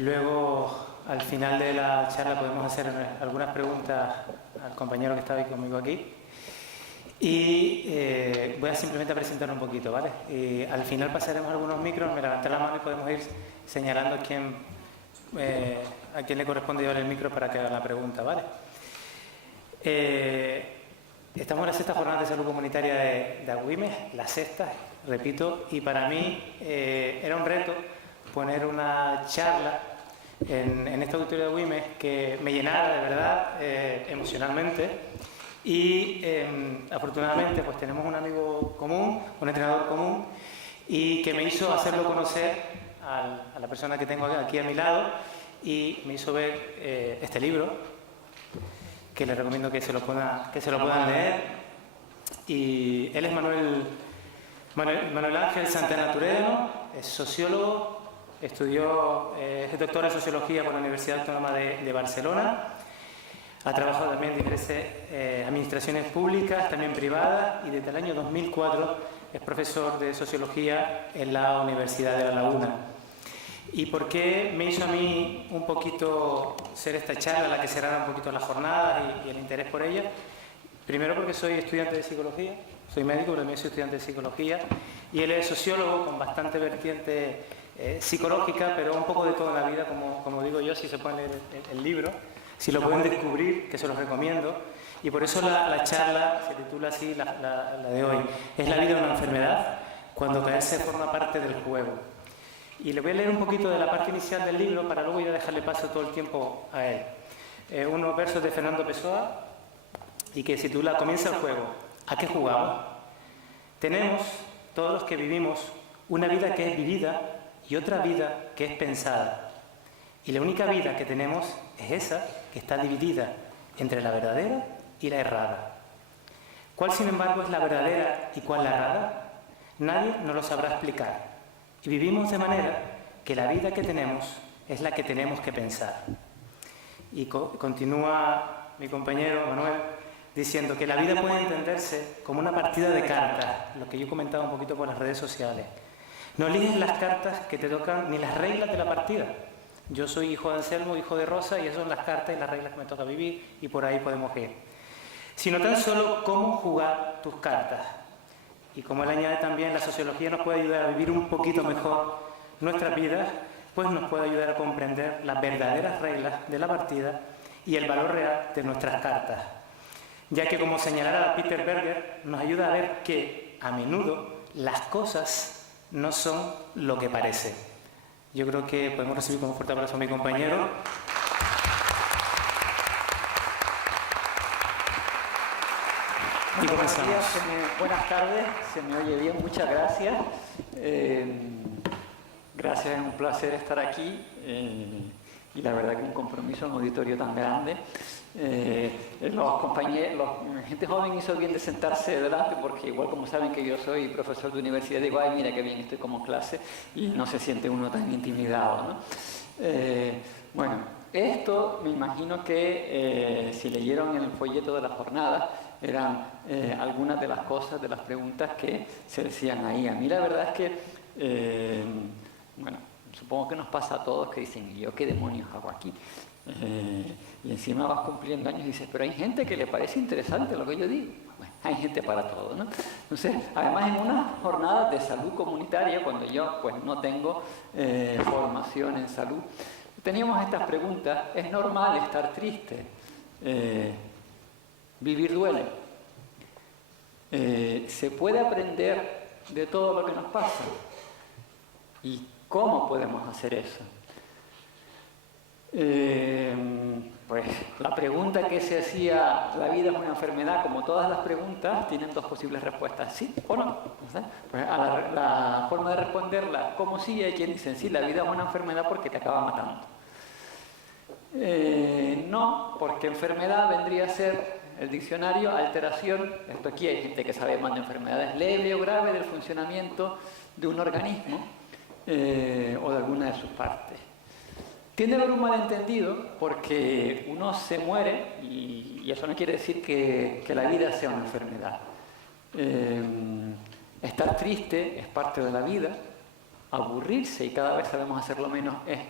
Luego, al final de la charla, podemos hacer algunas preguntas al compañero que está hoy conmigo aquí. Y voy a simplemente presentar un poquito, ¿vale? Y al final pasaremos algunos micros, me levanté la mano y podemos ir señalando a quién le corresponde llevar el micro para que haga la pregunta, ¿vale? Estamos en la sexta jornada de salud comunitaria de Agüimes, la sexta, repito, y para mí era un reto poner una charla en este auditorio de Agüimes que me llenara de verdad emocionalmente. Y afortunadamente pues tenemos un amigo común, un entrenador común, y que me hizo hacerlo conocer a la persona que tengo aquí a mi lado, y me hizo ver este libro, que les recomiendo que se lo puedan leer. Y él es Manuel Ángel Santana Tureno, es sociólogo, es doctor en sociología por la Universidad Autónoma de Barcelona. Ha trabajado también en diversas administraciones públicas, también privadas, y desde el año 2004 es profesor de sociología en la Universidad de La Laguna. ¿Y por qué me hizo a mí un poquito ser esta charla la que cerrara un poquito la jornada y el interés por ella? Primero porque soy estudiante de psicología, soy médico, pero también soy estudiante de psicología, y él es sociólogo con bastante vertiente psicológica, pero un poco de toda la vida, como digo yo, si se pueden leer el libro. Si lo pueden descubrir, que se los recomiendo. Y por eso la charla se titula así, la de hoy. Es la vida de una enfermedad, cuando caerse forma parte del juego. Y le voy a leer un poquito de la parte inicial del libro para luego ya dejarle paso todo el tiempo a él. Unos versos de Fernando Pessoa, y que se titula Comienza el juego. ¿A qué jugamos? Tenemos, todos los que vivimos, una vida que es vivida y otra vida que es pensada. Y la única vida que tenemos es esa que está dividida entre la verdadera y la errada. ¿Cuál, sin embargo, es la verdadera y cuál la errada? Nadie nos lo sabrá explicar. Y vivimos de manera que la vida que tenemos es la que tenemos que pensar. Y continúa mi compañero Manuel diciendo que la vida puede entenderse como una partida de cartas, lo que yo he comentado un poquito por las redes sociales. No eliges las cartas que te tocan ni las reglas de la partida. Yo soy hijo de Anselmo, hijo de Rosa, y esas son las cartas y las reglas que me toca vivir, y por ahí podemos ir. Sino tan solo cómo jugar tus cartas. Y como él añade también, la sociología nos puede ayudar a vivir un poquito mejor nuestras vidas, pues nos puede ayudar a comprender las verdaderas reglas de la partida y el valor real de nuestras cartas. Ya que, como señalara Peter Berger, nos ayuda a ver que, a menudo, las cosas no son lo que parecen. Yo creo que podemos recibir con un fuerte abrazo a mi compañero. Y comenzamos. Buenas tardes, se me oye bien, muchas gracias. Gracias, es un placer estar aquí. Y la verdad que un compromiso en un auditorio tan grande. Los compañeros, la gente joven hizo bien de sentarse delante, porque igual como saben que yo soy profesor de universidad, digo, ay, mira qué bien estoy como clase, y no se siente uno tan intimidado, ¿no? Bueno, esto me imagino que si leyeron el folleto de la jornada, eran algunas de las cosas, de las preguntas que se decían ahí. A mí la verdad es que, bueno, supongo que nos pasa a todos que dicen, ¿y yo qué demonios hago aquí? Y encima vas cumpliendo años y dices, pero hay gente que le parece interesante lo que yo digo. Bueno, hay gente para todo, ¿no? Entonces, además en una jornada de salud comunitaria, cuando yo pues no tengo formación en salud, teníamos estas preguntas. ¿Es normal estar triste? ¿Vivir duele? ¿Se puede aprender de todo lo que nos pasa? ¿Y cómo podemos hacer eso? Pues la pregunta que se hacía, ¿la vida es una enfermedad? Como todas las preguntas, tienen dos posibles respuestas, sí o no. Pues a la forma de responderla, como sí, hay quien dice, sí, la vida es una enfermedad porque te acaba matando. No, porque enfermedad vendría a ser el diccionario, alteración, esto aquí hay gente que sabe más de enfermedades, leve o grave del funcionamiento de un organismo o de alguna de sus partes. Tiende a haber un malentendido porque uno se muere y eso no quiere decir que la vida sea una enfermedad. Estar triste es parte de la vida, aburrirse y cada vez sabemos hacerlo menos es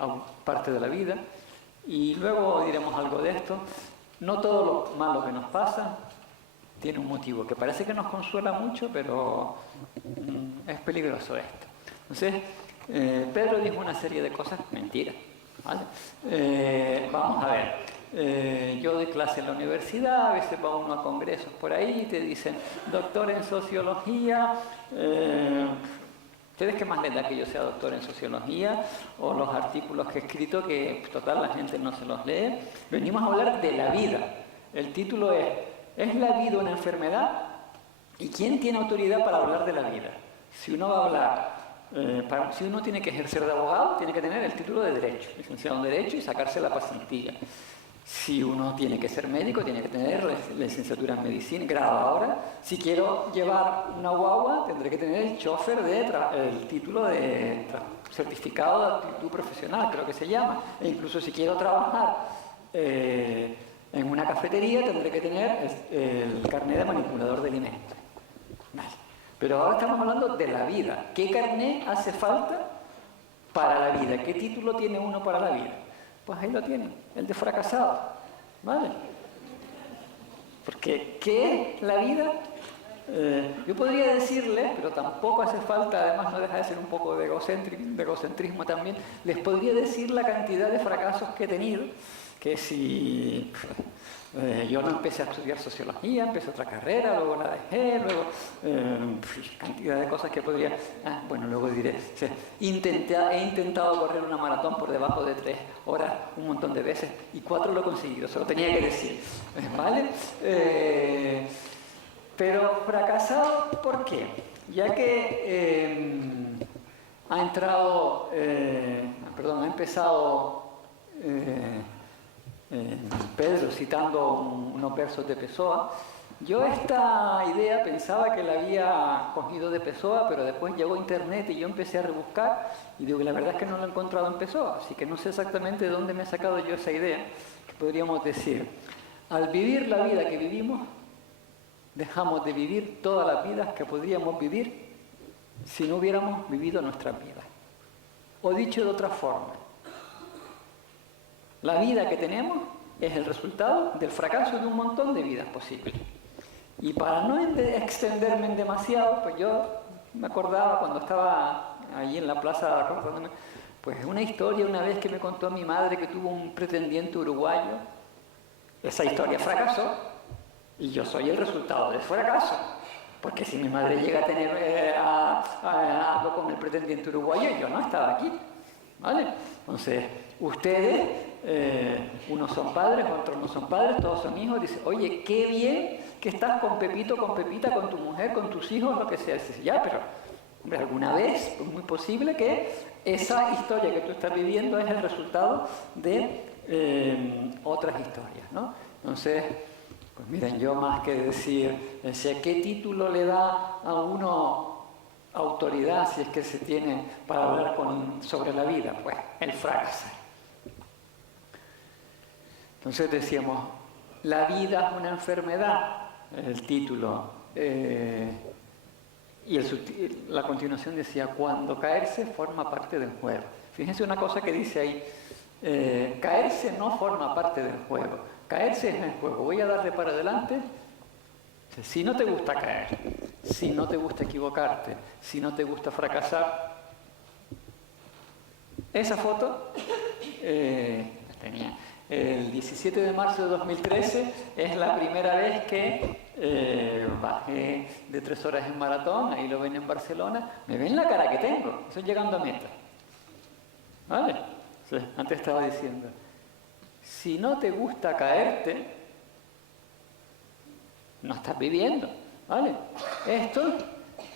parte de la vida. Y luego diremos algo de esto. No todo lo malo que nos pasa tiene un motivo, que parece que nos consuela mucho, pero es peligroso esto. Entonces, Pedro dijo una serie de cosas, mentiras, ¿vale? Vamos a ver, yo doy clase en la universidad, a veces va uno a congresos por ahí y te dicen, doctor en sociología, ¿ustedes qué más les da que yo sea doctor en sociología? O los artículos que he escrito, que total la gente no se los lee. Venimos a hablar de la vida. El título ¿es la vida una enfermedad? ¿Y quién tiene autoridad para hablar de la vida? Si uno va a hablar, si uno tiene que ejercer de abogado, tiene que tener el título de Derecho, licenciado en Derecho y sacarse la pasantilla. Si uno tiene que ser médico, tiene que tener licenciatura en Medicina, grado ahora. Si quiero llevar una guagua, tendré que tener el chofer el título de certificado de aptitud profesional, creo que se llama. E incluso si quiero trabajar en una cafetería, tendré que tener el carnet de manipulador de alimentos. Vale. Pero ahora estamos hablando de la vida. ¿Qué carnet hace falta para la vida? ¿Qué título tiene uno para la vida? Pues ahí lo tienen, el de fracasado, ¿vale? Porque, ¿qué es la vida? Yo podría decirles, pero tampoco hace falta, además no deja de ser un poco de egocentrismo también, les podría decir la cantidad de fracasos que he tenido, que si yo no empecé a estudiar sociología, empecé otra carrera, luego la dejé, luego cantidad de cosas que podría... bueno, luego diré, he intentado correr una maratón por debajo de 3 horas un montón de veces y 4 lo he conseguido, se lo tenía que decir, ¿vale? Pero fracasado, ¿por qué? Ya que ha empezado Pedro citando unos versos de Pessoa, yo esta idea pensaba que la había cogido de Pessoa, pero después llegó Internet y yo empecé a rebuscar y digo que la verdad es que no lo he encontrado en Pessoa, así que no sé exactamente de dónde me he sacado yo esa idea, que podríamos decir, al vivir la vida que vivimos, dejamos de vivir todas las vidas que podríamos vivir si no hubiéramos vivido nuestras vidas. O dicho de otra forma, la vida que tenemos es el resultado del fracaso de un montón de vidas posibles. Y para no extenderme en demasiado, pues yo me acordaba cuando estaba allí en la plaza, acordándome, pues una historia una vez que me contó mi madre que tuvo un pretendiente uruguayo. Esa historia fracasó y yo soy el resultado del fracaso. Porque si mi madre llega a tener algo con el pretendiente uruguayo, yo no estaba aquí, ¿vale? Entonces, ustedes, unos son padres, otros no son padres, todos son hijos, dicen, oye, qué bien que estás con Pepito, con Pepita, con tu mujer, con tus hijos, lo que sea. Dices, ya, pero hombre, alguna vez es muy posible que esa historia que tú estás viviendo es el resultado de otras historias, ¿no? Entonces, pues miren, yo más que decir, ¿qué título le da a uno autoridad, si es que se tiene, para hablar sobre la vida? Pues el fracasar. Entonces decíamos, la vida es una enfermedad, el título, y la continuación decía, cuando caerse forma parte del juego. Fíjense una cosa que dice ahí, caerse no forma parte del juego, caerse es el juego. Voy a darle para adelante. Si no te gusta caer, si no te gusta equivocarte, si no te gusta fracasar, esa foto tenía el 17 de marzo de 2013, es la primera vez que bajé de 3 horas en maratón, ahí lo ven en Barcelona, me ven la cara que tengo, estoy llegando a meta. ¿Vale? Entonces, antes estaba diciendo, si no te gusta caerte, no estás viviendo, ¿vale? Esto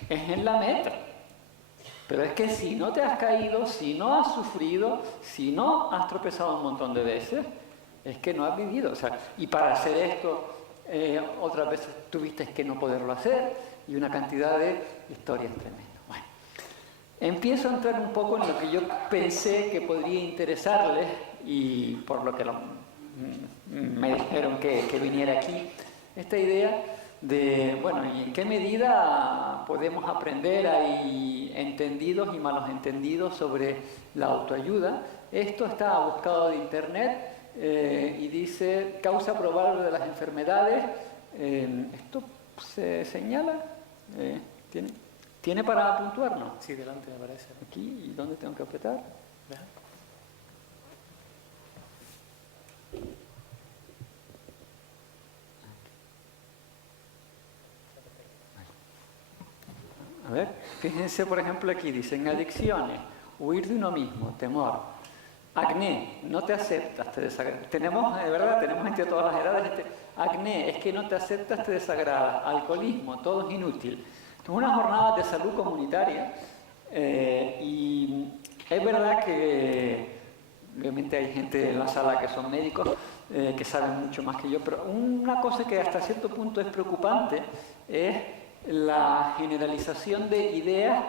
es en la meta. Pero es que si no te has caído, si no has sufrido, si no has tropezado un montón de veces, es que no has vivido. O sea, y para hacer esto, otras veces tuviste que no poderlo hacer y una cantidad de historias tremendas. Bueno, empiezo a entrar un poco en lo que yo pensé que podría interesarles y por lo que me dijeron que viniera aquí, esta idea de, bueno, ¿y en qué medida podemos aprender a entendidos y malos entendidos sobre la autoayuda. Esto está buscado de internet y dice causa probable de las enfermedades. Esto se señala. ¿Tiene para puntuarnos? Sí, delante me parece. Aquí, ¿y dónde tengo que apretar? ¿Ves? A ver, fíjense por ejemplo aquí, dicen adicciones, huir de uno mismo, temor, acné, no te aceptas, te desagradas. Tenemos, de verdad, tenemos entre todas las edades, acné, es que no te aceptas, te desagrada, alcoholismo, todo es inútil. Son unas jornadas de salud comunitaria y es verdad que obviamente hay gente en la sala que son médicos que saben mucho más que yo, pero una cosa que hasta cierto punto es preocupante es la generalización de ideas,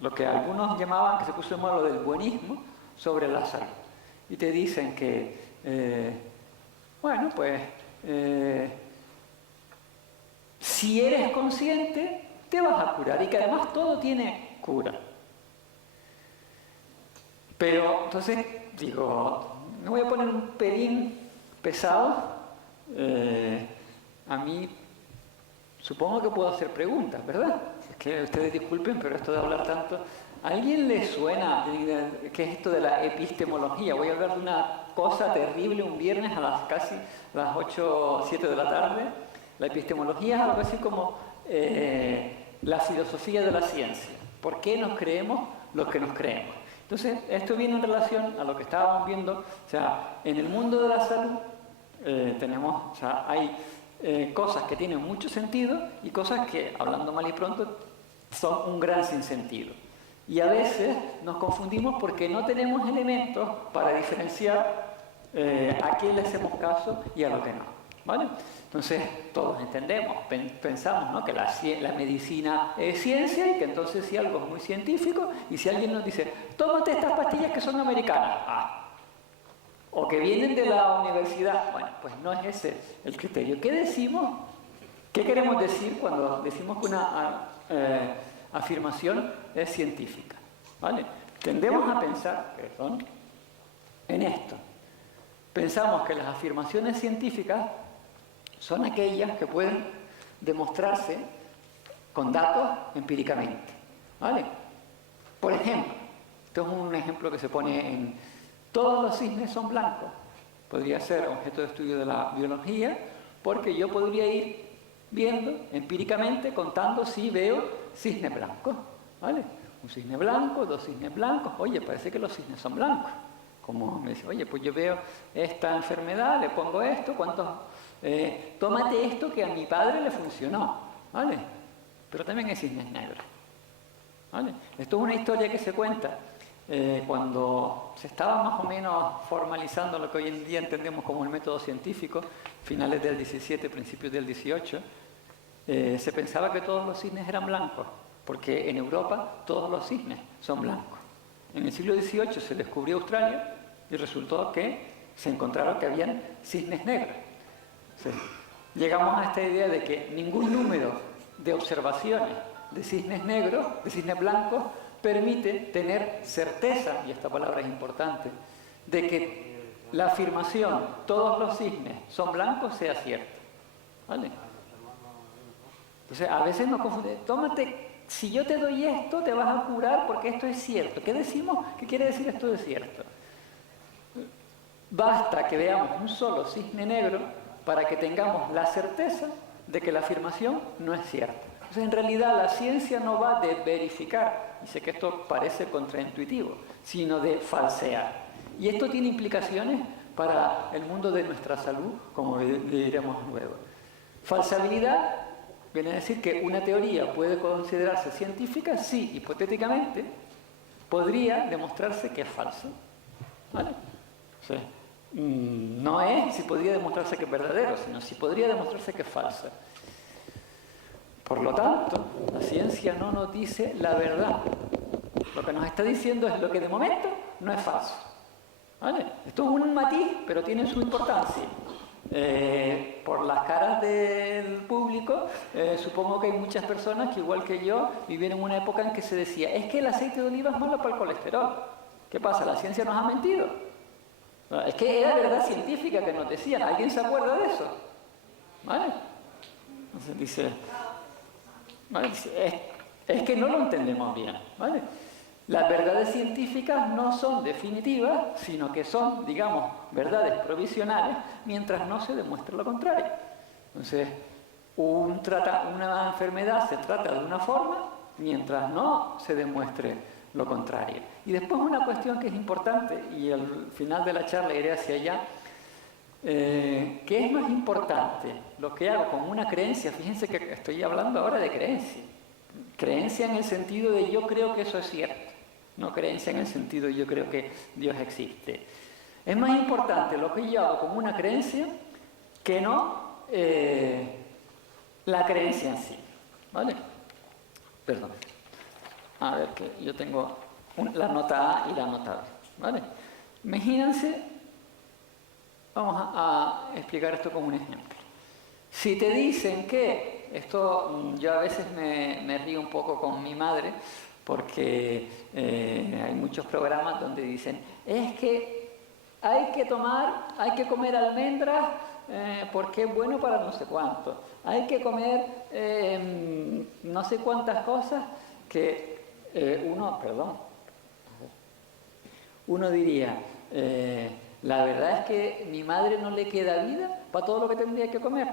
lo que algunos llamaban, que se puso de moda, lo del buenismo, sobre la salud. Y te dicen que, bueno, pues, si eres consciente, te vas a curar y que además todo tiene cura. Pero, entonces, digo, me voy a poner un pelín pesado. A mí, supongo que puedo hacer preguntas, ¿verdad? Es que ustedes disculpen, pero esto de hablar tanto... ¿A alguien le suena qué es esto de la epistemología? Voy a hablar de una cosa terrible un viernes a las casi las 8 o 7 de la tarde. La epistemología es algo así como la filosofía de la ciencia. ¿Por qué nos creemos lo que nos creemos? Entonces, esto viene en relación a lo que estábamos viendo. O sea, en el mundo de la salud tenemos, o sea, hay cosas que tienen mucho sentido y cosas que, hablando mal y pronto, son un gran sinsentido. Y a veces nos confundimos porque no tenemos elementos para diferenciar a qué le hacemos caso y a lo que no. ¿Vale? Entonces, todos entendemos, pensamos, ¿no?, que la medicina es ciencia y que entonces si algo es muy científico y si alguien nos dice, tómate estas pastillas que son americanas, o que vienen de la universidad, bueno, pues no es ese el criterio. ¿Qué decimos? ¿Qué queremos decir cuando decimos que una afirmación es científica? ¿Vale? Tendemos a pensar, perdón, en esto. Pensamos que las afirmaciones científicas son aquellas que pueden demostrarse con datos empíricamente. ¿Vale? Por ejemplo, esto es un ejemplo que se pone en todos los cisnes son blancos. Podría ser objeto de estudio de la biología, porque yo podría ir viendo empíricamente, contando si veo cisnes blancos. ¿Vale? Un cisne blanco, dos cisnes blancos. Oye, parece que los cisnes son blancos. Como me dice, oye, pues yo veo esta enfermedad, le pongo esto, ¿cuántos? Tómate esto que a mi padre le funcionó, ¿vale? Pero también hay cisnes negros, ¿vale? Esto es una historia que se cuenta cuando se estaba más o menos formalizando lo que hoy en día entendemos como el método científico, finales del 17, principios del 18, se pensaba que todos los cisnes eran blancos, porque en Europa todos los cisnes son blancos. En el siglo XVIII se descubrió Australia y resultó que se encontraron que habían cisnes negros. Sí. Llegamos a esta idea de que ningún número de observaciones de cisnes negros, de cisnes blancos, permite tener certeza, y esta palabra es importante, de que la afirmación todos los cisnes son blancos sea cierta. ¿Vale? Entonces, a veces nos confunde, tómate, si yo te doy esto, te vas a curar porque esto es cierto. ¿Qué decimos? ¿Qué quiere decir esto de cierto? Basta que veamos un solo cisne negro para que tengamos la certeza de que la afirmación no es cierta. Entonces, en realidad, la ciencia no va de verificar, y sé que esto parece contraintuitivo, sino de falsear. Y esto tiene implicaciones para el mundo de nuestra salud, como diremos luego. Falsabilidad viene a decir que una teoría puede considerarse científica si, hipotéticamente, podría demostrarse que es falsa. ¿Vale? Sí. No es si podría demostrarse que es verdadero, sino si podría demostrarse que es falsa. Por lo tanto, la ciencia no nos dice la verdad. Lo que nos está diciendo es lo que de momento no es falso. ¿Vale? Esto es un matiz, pero tiene su importancia. Por las caras del público, supongo que hay muchas personas que, igual que yo, vivieron una época en que se decía, es que el aceite de oliva es malo para el colesterol. ¿Qué pasa? ¿La ciencia nos ha mentido? Es que era verdad científica que nos decían. ¿Alguien se acuerda de eso? ¿Vale? Entonces dice, ¿vale? Es que no lo entendemos bien, ¿vale? Las verdades científicas no son definitivas, sino que son, digamos, verdades provisionales, mientras no se demuestre lo contrario. Entonces, una enfermedad se trata de una forma, mientras no se demuestre lo contrario. Y después una cuestión que es importante, y al final de la charla iré hacia allá, ¿qué es más importante? Lo que hago con una creencia, fíjense que estoy hablando ahora de creencia. Creencia en el sentido de yo creo que eso es cierto. No creencia en el sentido de yo creo que Dios existe. Es más importante lo que yo hago con una creencia que no la creencia en sí. ¿Vale? Perdón. A ver, que yo tengo la nota A y la nota B. ¿Vale? Imagínense, vamos a explicar esto con un ejemplo. Si te dicen que, esto yo a veces me río un poco con mi madre, porque hay muchos programas donde dicen, es que hay que comer almendras porque es bueno para no sé cuánto. Hay que comer no sé cuántas cosas que uno diría, la verdad es que mi madre no le queda vida para todo lo que tendría que comer.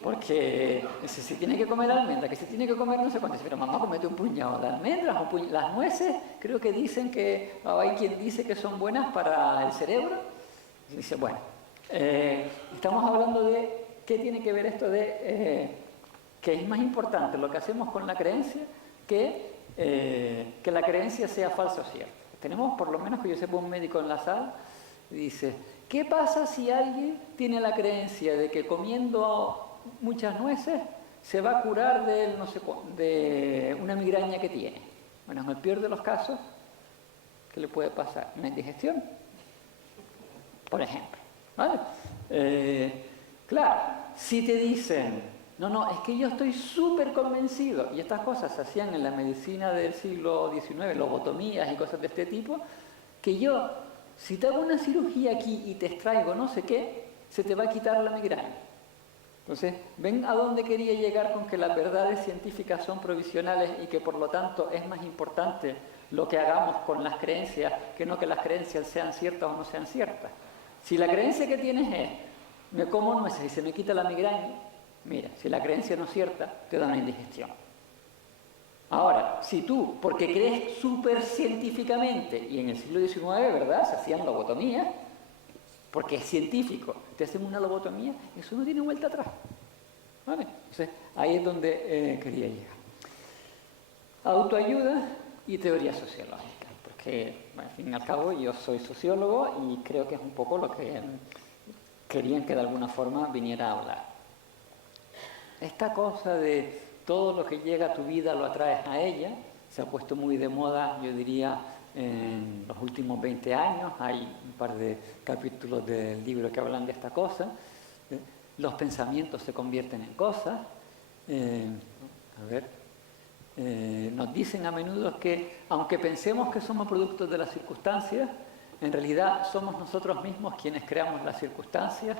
Porque si tiene que comer almendras, que se tiene que comer no sé cuántas, pero mamá comete un puñado de almendras, las nueces, creo que dicen que, hay quien dice que son buenas para el cerebro. Y dice, bueno, estamos hablando de qué tiene que ver esto de que es más importante lo que hacemos con la creencia que la creencia sea falsa o cierta. Tenemos, por lo menos que yo sepa, un médico en la sala y dice, ¿qué pasa si alguien tiene la creencia de que comiendo muchas nueces se va a curar de una migraña que tiene? Bueno, en el peor de los casos, ¿qué le puede pasar? Una indigestión, por ejemplo. ¿Vale? Claro, si te dicen, no, es que yo estoy súper convencido, y estas cosas se hacían en la medicina del siglo XIX, lobotomías y cosas de este tipo, que si te hago una cirugía aquí y te extraigo no sé qué, se te va a quitar la migraña. Entonces, ¿ven a dónde quería llegar con que las verdades científicas son provisionales y que por lo tanto es más importante lo que hagamos con las creencias que no que las creencias sean ciertas o no sean ciertas? Si la creencia que tienes es, me como nueces y se me quita la migraña, mira, si la creencia no es cierta, te da una indigestión. Ahora, si tú, porque crees súper científicamente, y en el siglo XIX, ¿verdad?, se hacían lobotomías, porque es científico, te hacen una lobotomía, eso no tiene vuelta atrás. ¿Vale? Entonces, ahí es donde quería llegar. Autoayuda y teoría sociológica, porque, bueno, al fin y al cabo, yo soy sociólogo y creo que es un poco lo que querían que de alguna forma viniera a hablar. Esta cosa de todo lo que llega a tu vida lo atraes a ella, se ha puesto muy de moda, yo diría, en los últimos 20 años. Hay un par de capítulos del libro que hablan de esta cosa. Los pensamientos se convierten en cosas. Nos dicen a menudo que, aunque pensemos que somos productos de las circunstancias, en realidad somos nosotros mismos quienes creamos las circunstancias.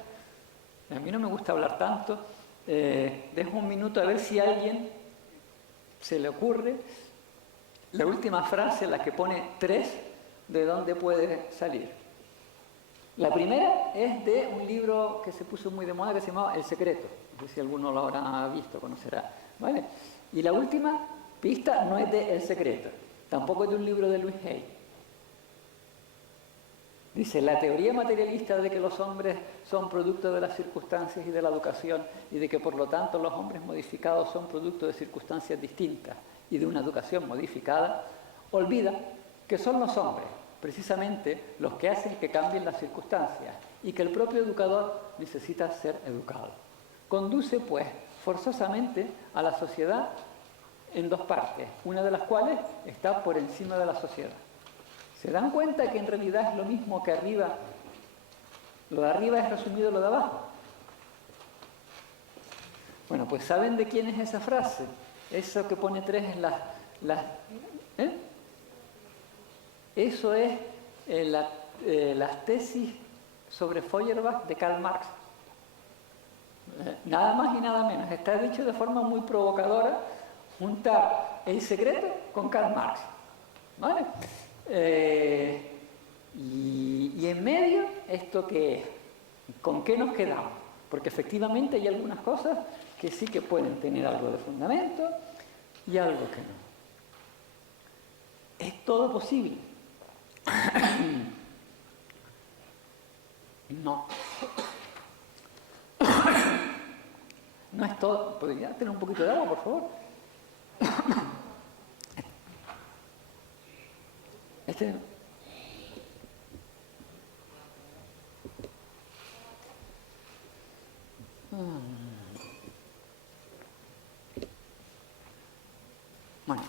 A mí no me gusta hablar tanto. Dejo un minuto a ver si a alguien se le ocurre la última frase, la que pone 3, de dónde puede salir. La primera es de un libro que se puso muy de moda que se llamaba El Secreto. No sé si alguno lo habrá visto, conocerá. ¿Vale? Y la última pista no es de El Secreto, tampoco es de un libro de Louis Hay. Dice, la teoría materialista de que los hombres son producto de las circunstancias y de la educación y de que por lo tanto los hombres modificados son producto de circunstancias distintas y de una educación modificada, olvida que son los hombres precisamente los que hacen que cambien las circunstancias y que el propio educador necesita ser educado. Conduce pues forzosamente a la sociedad en dos partes, una de las cuales está por encima de la sociedad. ¿Se dan cuenta que en realidad es lo mismo que arriba? Lo de arriba es resumido lo de abajo. Bueno, pues ¿saben de quién es esa frase? Eso que pone 3 en ¿eh? Eso es las tesis sobre Feuerbach de Karl Marx. Nada más y nada menos. Está dicho de forma muy provocadora juntar El secreto con Karl Marx. ¿Vale? Y en medio, ¿esto qué es? ¿Con qué nos quedamos? Porque efectivamente hay algunas cosas que sí que pueden tener algo de fundamento y algo que no. ¿Es todo posible? No. No es todo. ¿Podría tener un poquito de agua, por favor? Bueno,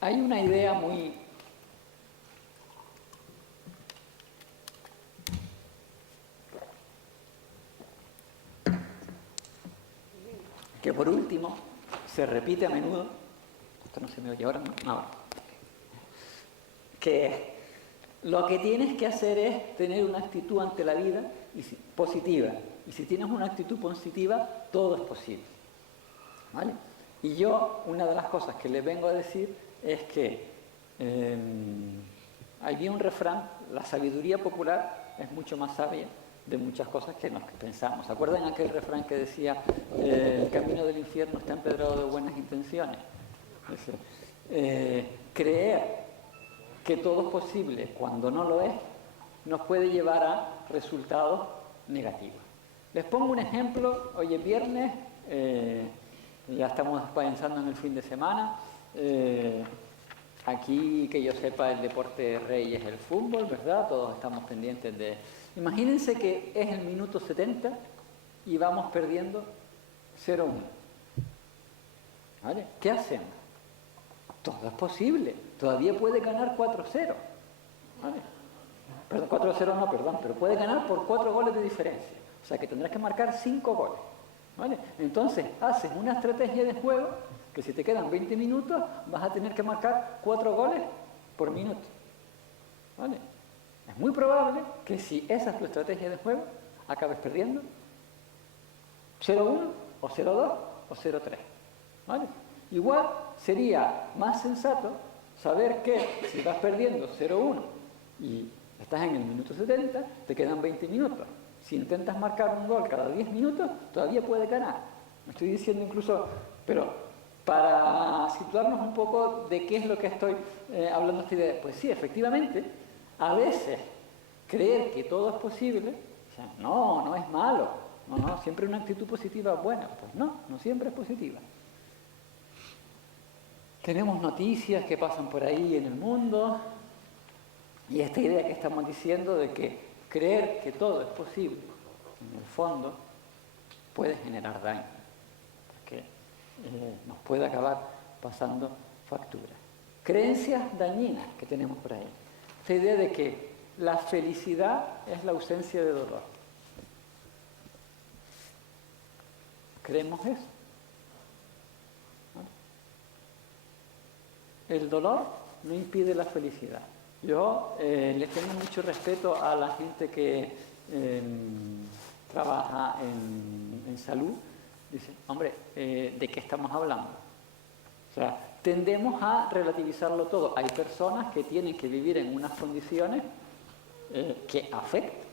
hay una idea muy... que por último se repite a menudo, esto no se me oye ahora, ¿no? Ahora, que lo que tienes que hacer es tener una actitud ante la vida positiva. Y si tienes una actitud positiva, todo es posible. ¿Vale? Y yo, una de las cosas que les vengo a decir es que había un refrán, la sabiduría popular es mucho más sabia de muchas cosas que nos pensamos. ¿Se acuerdan aquel refrán que decía el camino del infierno está empedrado de buenas intenciones? Es decir, creer que todo es posible cuando no lo es nos puede llevar a resultados negativos. Les pongo un ejemplo. Hoy es viernes, ya estamos pensando en el fin de semana. Aquí, que yo sepa, el deporte rey es el fútbol, ¿verdad? Todos estamos pendientes de... Imagínense que es el minuto 70 y vamos perdiendo 0-1. ¿Vale? ¿Qué hacemos? Todo es posible. Todavía puede ganar 4-0. ¿Vale? Perdón, 4-0 no, perdón, pero puede ganar por 4 goles de diferencia. O sea que tendrás que marcar 5 goles. ¿Vale? Entonces, haces una estrategia de juego que si te quedan 20 minutos vas a tener que marcar 4 goles por minuto. ¿Vale? Es muy probable que si esa es tu estrategia de juego, acabes perdiendo 0-1 o 0-2 o 0-3. ¿Vale? Igual sería más sensato saber que si vas perdiendo 0-1 y estás en el minuto 70, te quedan 20 minutos. Si intentas marcar un gol cada 10 minutos, todavía puedes ganar. Me estoy diciendo incluso, pero para situarnos un poco de qué es lo que estoy hablando esta idea. Pues sí, efectivamente, a veces creer que todo es posible, o sea, no es malo, no, siempre una actitud positiva es buena. Pues no siempre es positiva. Tenemos noticias que pasan por ahí en el mundo y esta idea que estamos diciendo de que creer que todo es posible, en el fondo, puede generar daño, porque nos puede acabar pasando factura. Creencias dañinas que tenemos por ahí. Esta idea de que la felicidad es la ausencia de dolor. ¿Creemos eso? El dolor no impide la felicidad. Yo les tengo mucho respeto a la gente que trabaja en salud. Dice, hombre, ¿de qué estamos hablando? O sea, tendemos a relativizarlo todo. Hay personas que tienen que vivir en unas condiciones que afectan.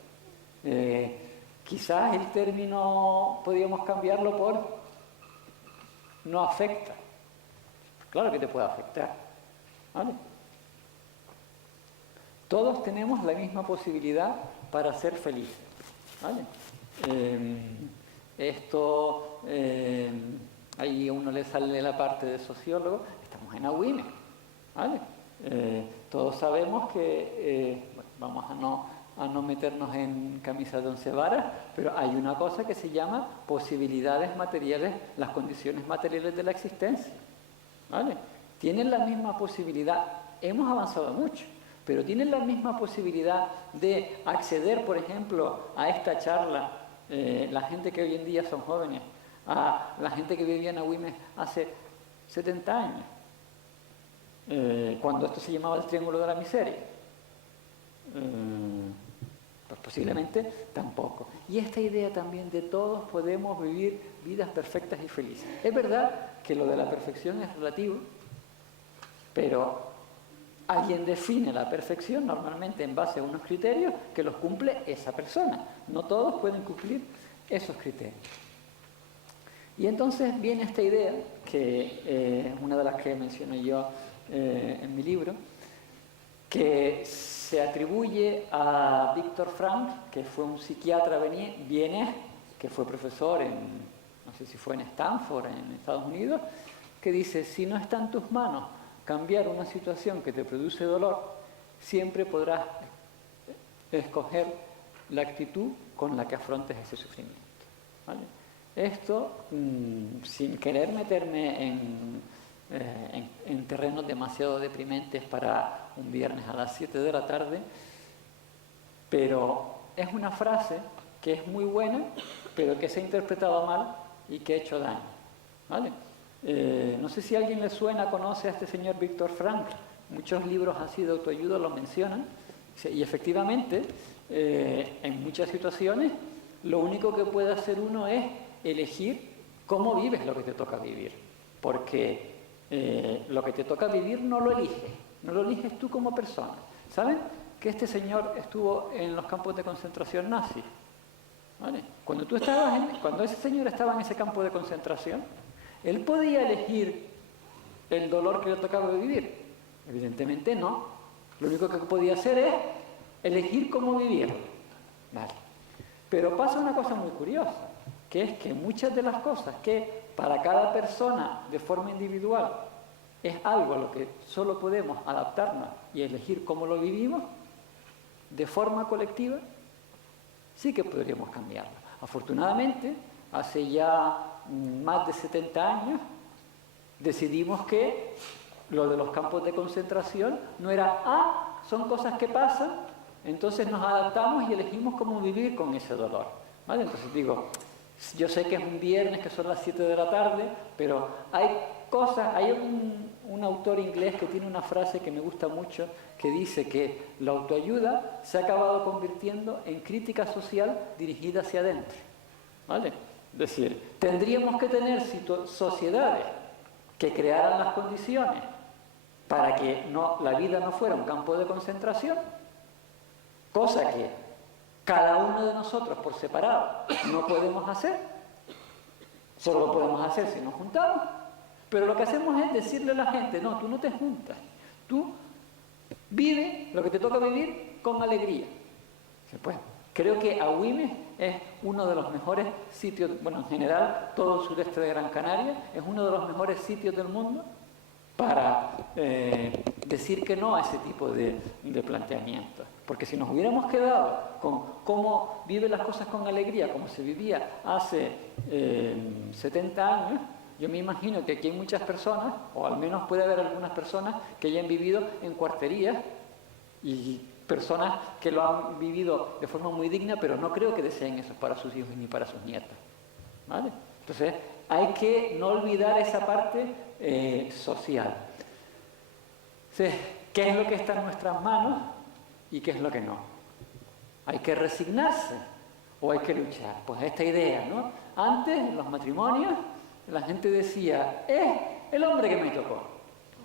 Quizás el término podríamos cambiarlo por no afecta. Claro que te puede afectar. ¿Vale? Todos tenemos la misma posibilidad para ser felices. ¿Vale? Ahí a uno le sale la parte de sociólogo, estamos en AUIME. ¿Vale? Todos sabemos que, vamos a no meternos en camisa de 11 varas, pero hay una cosa que se llama posibilidades materiales, las condiciones materiales de la existencia. ¿Vale? Tienen la misma posibilidad, hemos avanzado mucho, pero tienen la misma posibilidad de acceder, por ejemplo, a esta charla, la gente que hoy en día son jóvenes, a la gente que vivía en Agüimes hace 70 años, cuando esto se llamaba el Triángulo de la Miseria. Pues posiblemente tampoco. Y esta idea también de todos podemos vivir vidas perfectas y felices. Es verdad que lo de la perfección es relativo, pero alguien define la perfección normalmente en base a unos criterios que los cumple esa persona. No todos pueden cumplir esos criterios. Y entonces viene esta idea, que es una de las que menciono yo en mi libro, que se atribuye a Viktor Frankl, que fue un psiquiatra vienés, que fue profesor en, no sé si fue en Stanford, en Estados Unidos, que dice: si no está en tus manos cambiar una situación que te produce dolor, siempre podrás escoger la actitud con la que afrontes ese sufrimiento. ¿Vale? Esto, sin querer meterme en terrenos demasiado deprimentes para un viernes a las 7 de la tarde, pero es una frase que es muy buena, pero que se ha interpretado mal y que ha hecho daño. ¿Vale? No sé si a alguien le suena, conoce a este señor Viktor Frankl. Muchos libros así de autoayuda lo mencionan. Y efectivamente, en muchas situaciones, lo único que puede hacer uno es elegir cómo vives lo que te toca vivir. Porque lo que te toca vivir no lo eliges tú como persona. ¿Saben que este señor estuvo en los campos de concentración nazis? ¿Vale? Cuando ese señor estaba en ese campo de concentración, él podía elegir el dolor que le tocaba vivir. Evidentemente no. Lo único que podía hacer es elegir cómo vivir. Vale. Pero pasa una cosa muy curiosa, que es que muchas de las cosas que para cada persona de forma individual es algo a lo que solo podemos adaptarnos y elegir cómo lo vivimos, de forma colectiva sí que podríamos cambiarlo. Afortunadamente, hace ya más de 70 años, decidimos que lo de los campos de concentración no era, son cosas que pasan, entonces nos adaptamos y elegimos cómo vivir con ese dolor. ¿Vale? Entonces digo, yo sé que es un viernes, que son las 7 de la tarde, pero hay cosas, hay un autor inglés que tiene una frase que me gusta mucho, que dice que la autoayuda se ha acabado convirtiendo en crítica social dirigida hacia adentro. ¿Vale? Es decir, tendríamos que tener sociedades que crearan las condiciones para que la vida no fuera un campo de concentración, cosa que cada uno de nosotros por separado no podemos hacer, solo lo podemos hacer si nos juntamos, pero lo que hacemos es decirle a la gente: no, tú no te juntas, tú vive lo que te toca vivir con alegría. Pues, creo que Agüimes es uno de los mejores sitios, bueno, en general todo el sureste de Gran Canaria es uno de los mejores sitios del mundo para decir que no a ese tipo de planteamientos. Porque si nos hubiéramos quedado con cómo vive las cosas con alegría, como se vivía hace 70 años, yo me imagino que aquí hay muchas personas, o al menos puede haber algunas personas que hayan vivido en cuarterías y personas que lo han vivido de forma muy digna, pero no creo que deseen eso para sus hijos ni para sus nietos. ¿Vale? Entonces, hay que no olvidar esa parte social. Entonces, ¿qué es lo que está en nuestras manos y qué es lo que no? ¿Hay que resignarse o hay que luchar? Pues esta idea, ¿no? Antes, en los matrimonios, la gente decía: el hombre que me tocó.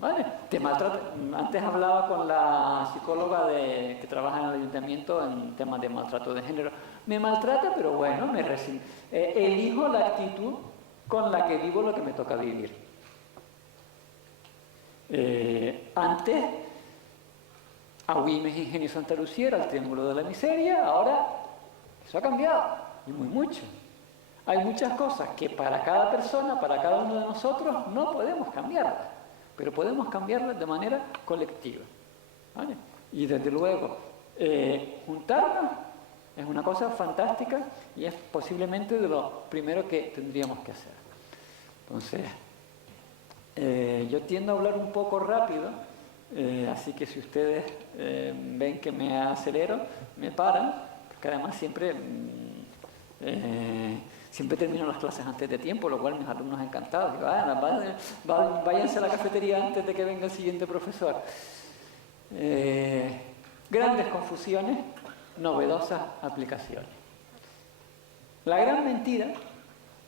¿Vale? Te maltrata. Antes hablaba con la psicóloga que trabaja en el ayuntamiento en temas de maltrato de género. Me maltrata, pero bueno, elijo la actitud con la que vivo lo que me toca vivir. Antes, Agüimes, Ingenio, Santa Lucía era el Triángulo de la Miseria. Ahora eso ha cambiado, y muy mucho. Hay muchas cosas que para cada persona, para cada uno de nosotros, no podemos cambiarlas, pero podemos cambiarlas de manera colectiva. ¿Vale? Y desde luego, juntarnos es una cosa fantástica y es posiblemente de lo primero que tendríamos que hacer. Entonces, yo tiendo a hablar un poco rápido, así que si ustedes ven que me acelero, me paran, porque además siempre Siempre termino las clases antes de tiempo, lo cual mis alumnos encantados. Digo, váyanse a la cafetería antes de que venga el siguiente profesor. Grandes confusiones, novedosas aplicaciones. La gran mentira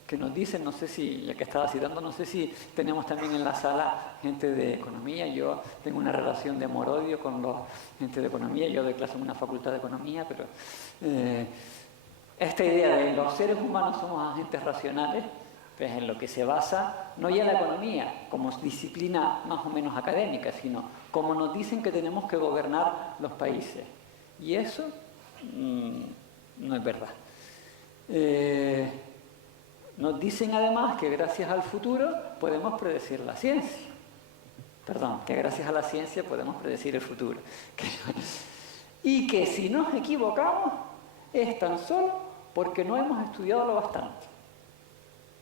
que nos dicen, no sé si, ya que estaba citando, no sé si tenemos también en la sala gente de economía. Yo tengo una relación de amor-odio con la gente de economía. Yo doy clase en una facultad de economía, pero esta idea de los seres humanos somos agentes racionales, pues en lo que se basa, no ya la economía como disciplina más o menos académica, sino como nos dicen que tenemos que gobernar los países. Y eso no es verdad. Nos dicen además que gracias al futuro podemos predecir la ciencia. Perdón, que gracias a la ciencia podemos predecir el futuro. Y que si nos equivocamos es tan solo porque no hemos estudiado lo bastante.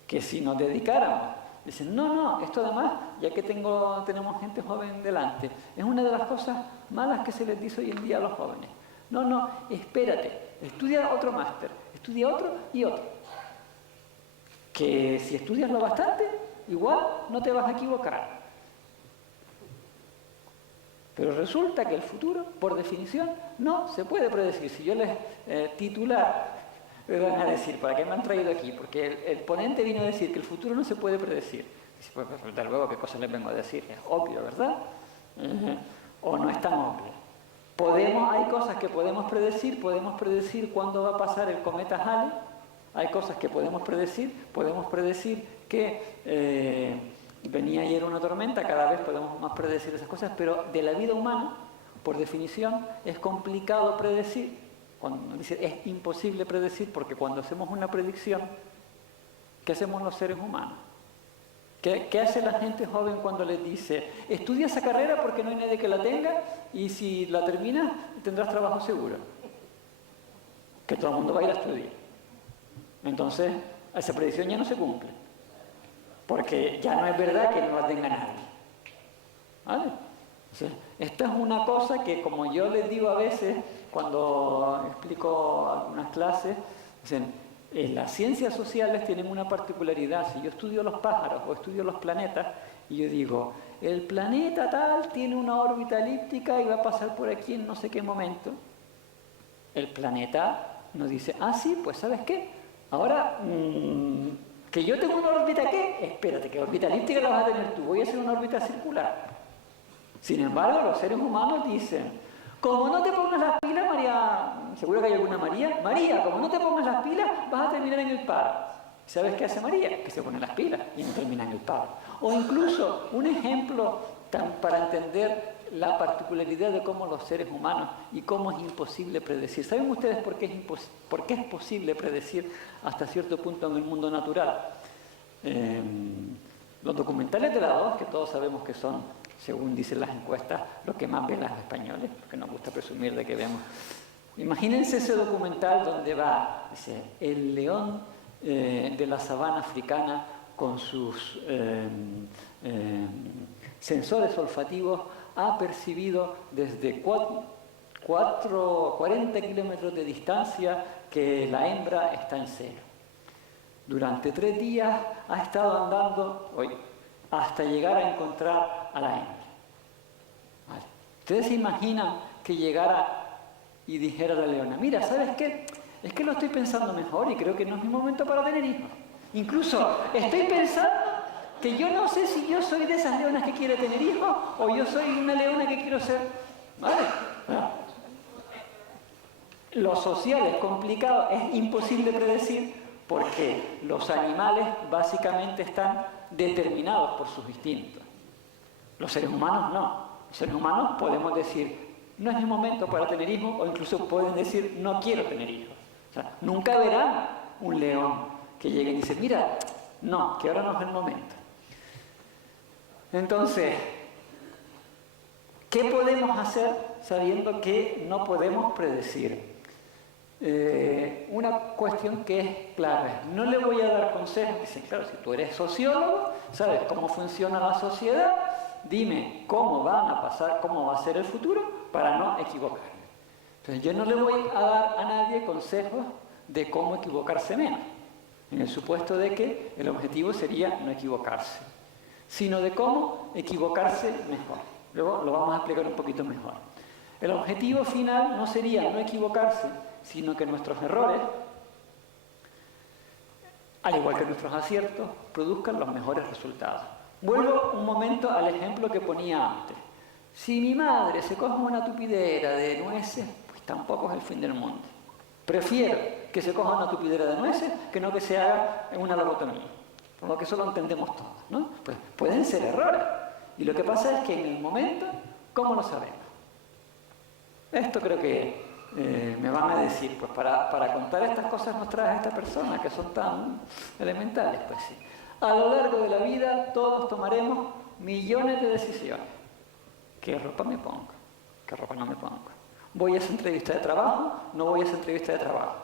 Que si nos dedicáramos, dicen, no, esto además, ya que tenemos gente joven delante, es una de las cosas malas que se les dice hoy en día a los jóvenes. No, espérate, estudia otro máster, estudia otro y otro. Que si estudias lo bastante, igual no te vas a equivocar. Pero resulta que el futuro, por definición, no se puede predecir. Si yo les titular, me van a decir, ¿para qué me han traído aquí? Porque el ponente vino a decir que el futuro no se puede predecir. Dice, pues desde luego, ¿qué cosa les vengo a decir? Es obvio, ¿verdad? O no es tan obvio. Hay cosas que podemos predecir cuándo va a pasar el cometa Halley. Hay cosas que podemos predecir que venía ayer una tormenta, cada vez podemos más predecir esas cosas, pero de la vida humana, por definición, es complicado predecir. Cuando dice es imposible predecir, porque cuando hacemos una predicción, ¿qué hacemos los seres humanos? ¿Qué hace la gente joven cuando les dice, estudia esa carrera porque no hay nadie que la tenga y si la terminas tendrás trabajo seguro? Que todo el mundo va a ir a estudiar. Entonces, esa predicción ya no se cumple, porque ya no es verdad que no la tenga nadie. ¿Vale? Entonces, esta es una cosa que, como yo les digo a veces, cuando explico algunas clases, dicen, las ciencias sociales tienen una particularidad. Si yo estudio los pájaros o estudio los planetas, y yo digo, el planeta tal tiene una órbita elíptica y va a pasar por aquí en no sé qué momento, el planeta nos dice, sí, pues ¿sabes qué? Ahora, que yo tengo una órbita, ¿qué? Espérate, que órbita elíptica la vas a tener tú, voy a hacer una órbita circular. Sin embargo, los seres humanos dicen, como no te pongas las pilas, María, seguro que hay alguna María, como no te pongas las pilas, vas a terminar en el paro. ¿Sabes qué hace María? Que se pone las pilas y no termina en el paro. O incluso, un ejemplo para entender la particularidad de cómo los seres humanos y cómo es imposible predecir. ¿Saben ustedes por qué es posible predecir hasta cierto punto en el mundo natural? Los documentales de la 2, que todos sabemos que son, según dicen las encuestas, lo que más ven los españoles, porque nos gusta presumir de que vemos. Imagínense ese documental donde va, dice, el león de la sabana africana con sus sensores olfativos ha percibido desde 40 kilómetros de distancia que la hembra está en celo. Durante 3 días ha estado andando hasta llegar a encontrar a la hembra. ¿Vale? ¿Ustedes se imaginan que llegara y dijera a la leona, mira, ¿sabes qué? Es que lo estoy pensando mejor y creo que no es mi momento para tener hijos. Incluso estoy pensando que yo no sé si yo soy de esas leonas que quiere tener hijos o yo soy una leona que quiero ser. ¿Vale? Lo social es complicado, es imposible predecir porque los animales básicamente están determinados por sus instintos. Los seres humanos no. Los seres humanos podemos decir, no es el momento para tener hijos, o incluso pueden decir, no quiero tener hijos. O sea, nunca verán un león que llegue y dice, mira, no, que ahora no es el momento. Entonces, ¿qué podemos hacer sabiendo que no podemos predecir? Una cuestión que es clara, no le voy a dar consejos. Dicen, claro, si tú eres sociólogo, sabes cómo funciona la sociedad, dime cómo van a pasar, cómo va a ser el futuro para no equivocarme. Entonces yo no le voy a dar a nadie consejos de cómo equivocarse menos. en el supuesto de que el objetivo sería no equivocarse, sino de cómo equivocarse mejor. Luego lo vamos a explicar un poquito mejor. El objetivo final no sería no equivocarse, sino que nuestros errores, al igual que nuestros aciertos, produzcan los mejores resultados. Vuelvo un momento al ejemplo que ponía antes. Si mi madre se coge una tupidera de nueces, pues tampoco es el fin del mundo. Prefiero que se coja una tupidera de nueces que no que se haga una lobotomía. Por lo que eso lo entendemos todos, ¿no? Pues pueden ser errores. Y lo que pasa es que en el momento, ¿cómo lo sabemos? Esto creo que me van a decir, pues para contar estas cosas nos trae esta persona, que son tan elementales, pues sí. A lo largo de la vida todos tomaremos millones de decisiones. ¿Qué ropa me pongo? ¿Qué ropa no me pongo? ¿Voy a esa entrevista de trabajo? ¿No voy a esa entrevista de trabajo?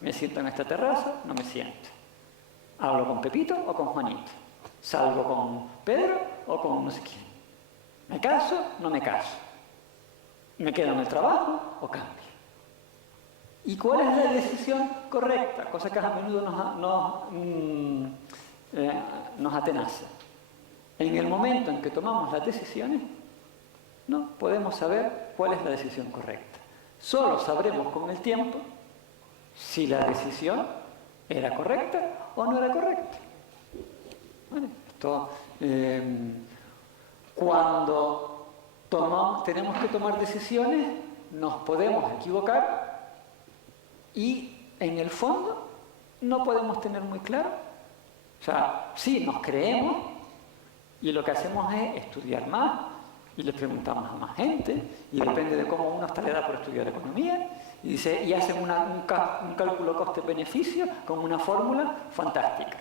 ¿Me siento en esta terraza? ¿No me siento? ¿Hablo con Pepito o con Juanito? ¿Salgo con Pedro o con no sé quién? ¿Me caso? ¿No me caso? ¿Me quedo en el trabajo o cambio? ¿Y cuál es la decisión correcta? Cosa que a menudo nos atenaza. En el momento en que tomamos las decisiones, no podemos saber cuál es la decisión correcta. Solo sabremos con el tiempo si la decisión era correcta o no era correcta. ¿Vale? Esto, cuando tenemos que tomar decisiones, nos podemos equivocar y en el fondo no podemos tener muy claro. O sea, sí, nos creemos y lo que hacemos es estudiar más y le preguntamos a más gente y depende de cómo uno está le da por estudiar economía y hacen un cálculo coste-beneficio con una fórmula fantástica.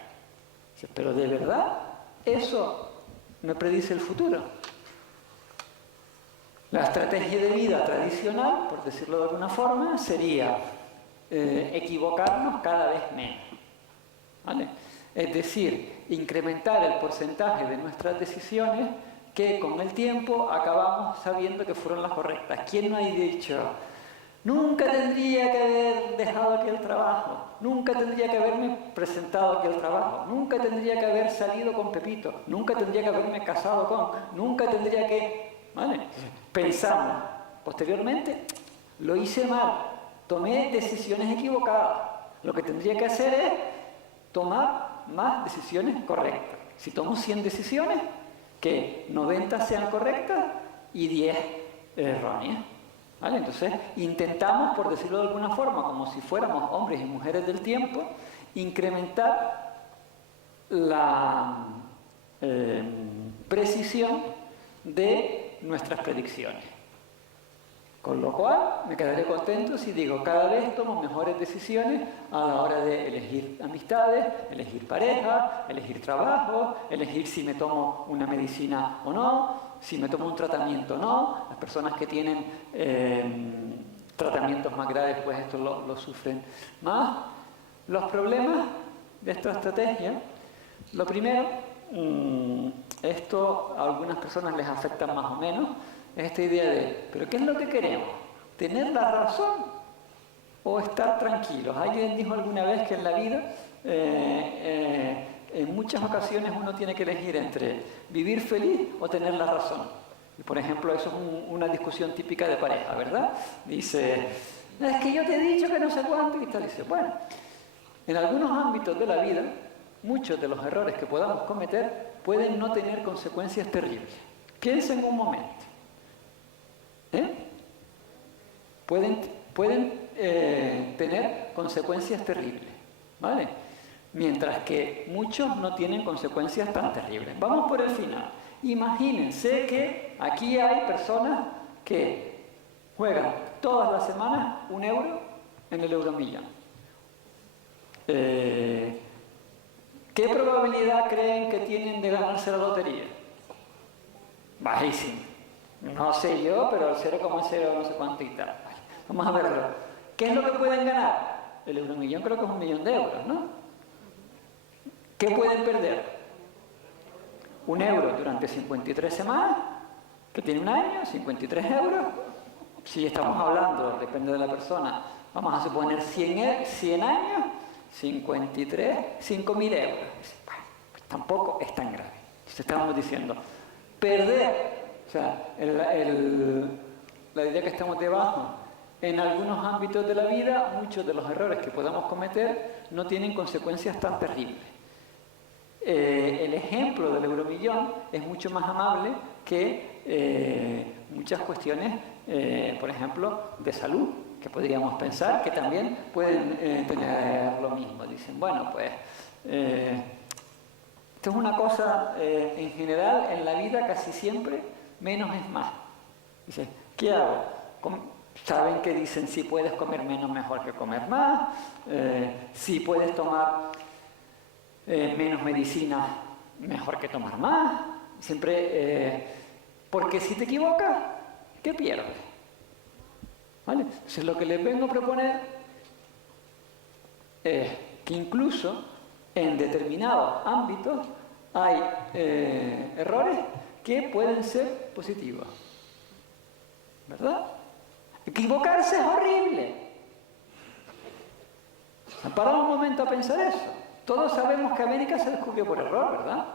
Pero de verdad, eso me predice el futuro. La estrategia de vida tradicional, por decirlo de alguna forma, sería equivocarnos cada vez menos. ¿Vale? Es decir, incrementar el porcentaje de nuestras decisiones que con el tiempo acabamos sabiendo que fueron las correctas. ¿Quién no ha dicho, nunca tendría que haber dejado aquel trabajo, nunca tendría que haberme presentado aquel trabajo, nunca tendría que haber salido con Pepito, nunca tendría que haberme casado con, nunca tendría que... ¿Vale? Pensamos, posteriormente, lo hice mal, tomé decisiones equivocadas. Lo que tendría que hacer es tomar más decisiones correctas. Si tomo 100 decisiones, que 90 sean correctas y 10 erróneas. ¿Vale? Entonces, intentamos, por decirlo de alguna forma, como si fuéramos hombres y mujeres del tiempo, incrementar la precisión de nuestras predicciones. Con lo cual, me quedaré contento si digo, cada vez tomo mejores decisiones a la hora de elegir amistades, elegir pareja, elegir trabajo, elegir si me tomo una medicina o no, si me tomo un tratamiento o no. Las personas que tienen tratamientos más graves, pues esto lo sufren más. Los problemas de esta estrategia, lo primero, esto a algunas personas les afecta más o menos, es esta idea de, ¿pero qué es lo que queremos? ¿Tener la razón o estar tranquilos? Alguien dijo alguna vez que en la vida, en muchas ocasiones uno tiene que elegir entre vivir feliz o tener la razón. Y por ejemplo, eso es una discusión típica de pareja, ¿verdad? Dice, es que yo te he dicho que no sé cuánto y tal. Dice, bueno, en algunos ámbitos de la vida, muchos de los errores que podamos cometer pueden no tener consecuencias terribles. Piensen un momento. Pueden tener consecuencias terribles, ¿vale? Mientras que muchos no tienen consecuencias tan terribles. Vamos por el final. Imagínense que aquí hay personas que juegan todas las semanas 1 euro en el Euromillón. ¿Qué probabilidad creen que tienen de ganarse la lotería? Bajísima. No sé yo, pero el 0,0 no sé cuánto y tal. Vamos a verlo. ¿Qué es lo que pueden ganar? El Euromillón creo que es 1 millón de euros, ¿no? ¿Qué pueden perder? 1 euro durante 53 semanas, que tiene 1 año, 53 euros. Si estamos hablando, depende de la persona, vamos a suponer 100 años, 53, 5.000 euros. Bueno, pues tampoco es tan grave. Entonces estábamos diciendo, perder, o sea, la idea que estamos debajo, en algunos ámbitos de la vida, muchos de los errores que podamos cometer no tienen consecuencias tan terribles. El ejemplo del euromillón es mucho más amable que muchas cuestiones, por ejemplo, de salud, que podríamos pensar que también pueden tener lo mismo. Dicen, bueno, pues esto es una cosa, en general, en la vida casi siempre, menos es más. Dice, ¿qué hago? Saben que dicen, si puedes comer menos, mejor que comer más, si puedes tomar menos medicina, mejor que tomar más. Siempre, porque si te equivocas, ¿qué pierdes? ¿Vale? Entonces lo que les vengo a proponer es que incluso en determinados ámbitos hay errores que pueden ser positivos. ¿Verdad? Equivocarse es horrible. ¿Han parado un momento a pensar eso? Todos sabemos que América se descubrió por error, ¿verdad?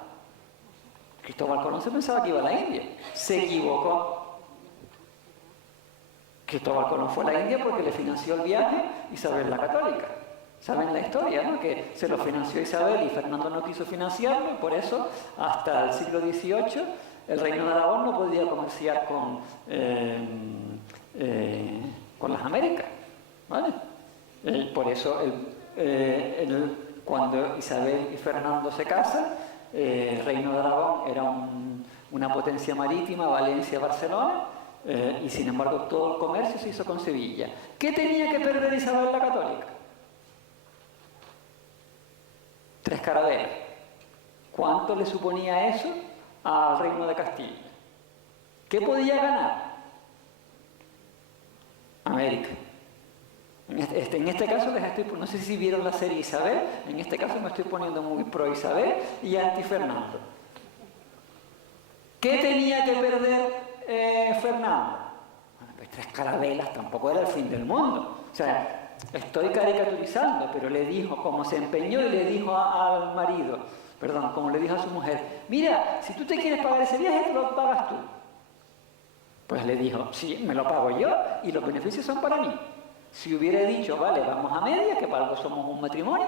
Cristóbal Colón se pensaba que iba a la India. Se equivocó. Cristóbal Colón fue a la India porque le financió el viaje Isabel la Católica. ¿Saben la historia, no? Que se lo financió Isabel y Fernando no quiso financiarlo, y por eso hasta el siglo XVIII el Reino de Aragón no podía comerciar con las Américas. ¿Vale? Por eso cuando Isabel y Fernando se casan, el Reino de Aragón era una potencia marítima, Valencia, Barcelona, y sin embargo todo el comercio se hizo con Sevilla. ¿Qué tenía que perder Isabel la Católica? 3 carabelas. ¿Cuánto le suponía eso al Reino de Castilla? ¿Qué podía ganar? América. En este caso les estoy, no sé si vieron la serie Isabel, en este caso me estoy poniendo muy pro Isabel y anti Fernando. ¿Qué tenía que perder Fernando? Bueno, pues 3 carabelas tampoco era el fin del mundo. O sea, estoy caricaturizando, pero le dijo, como se empeñó y le dijo al marido, perdón, como le dijo a su mujer, mira, si tú te quieres pagar ese viaje, te lo pagas tú. Pues le dijo, sí, me lo pago yo y los beneficios son para mí. Si hubiera dicho, vale, vamos a media, que para algo somos un matrimonio,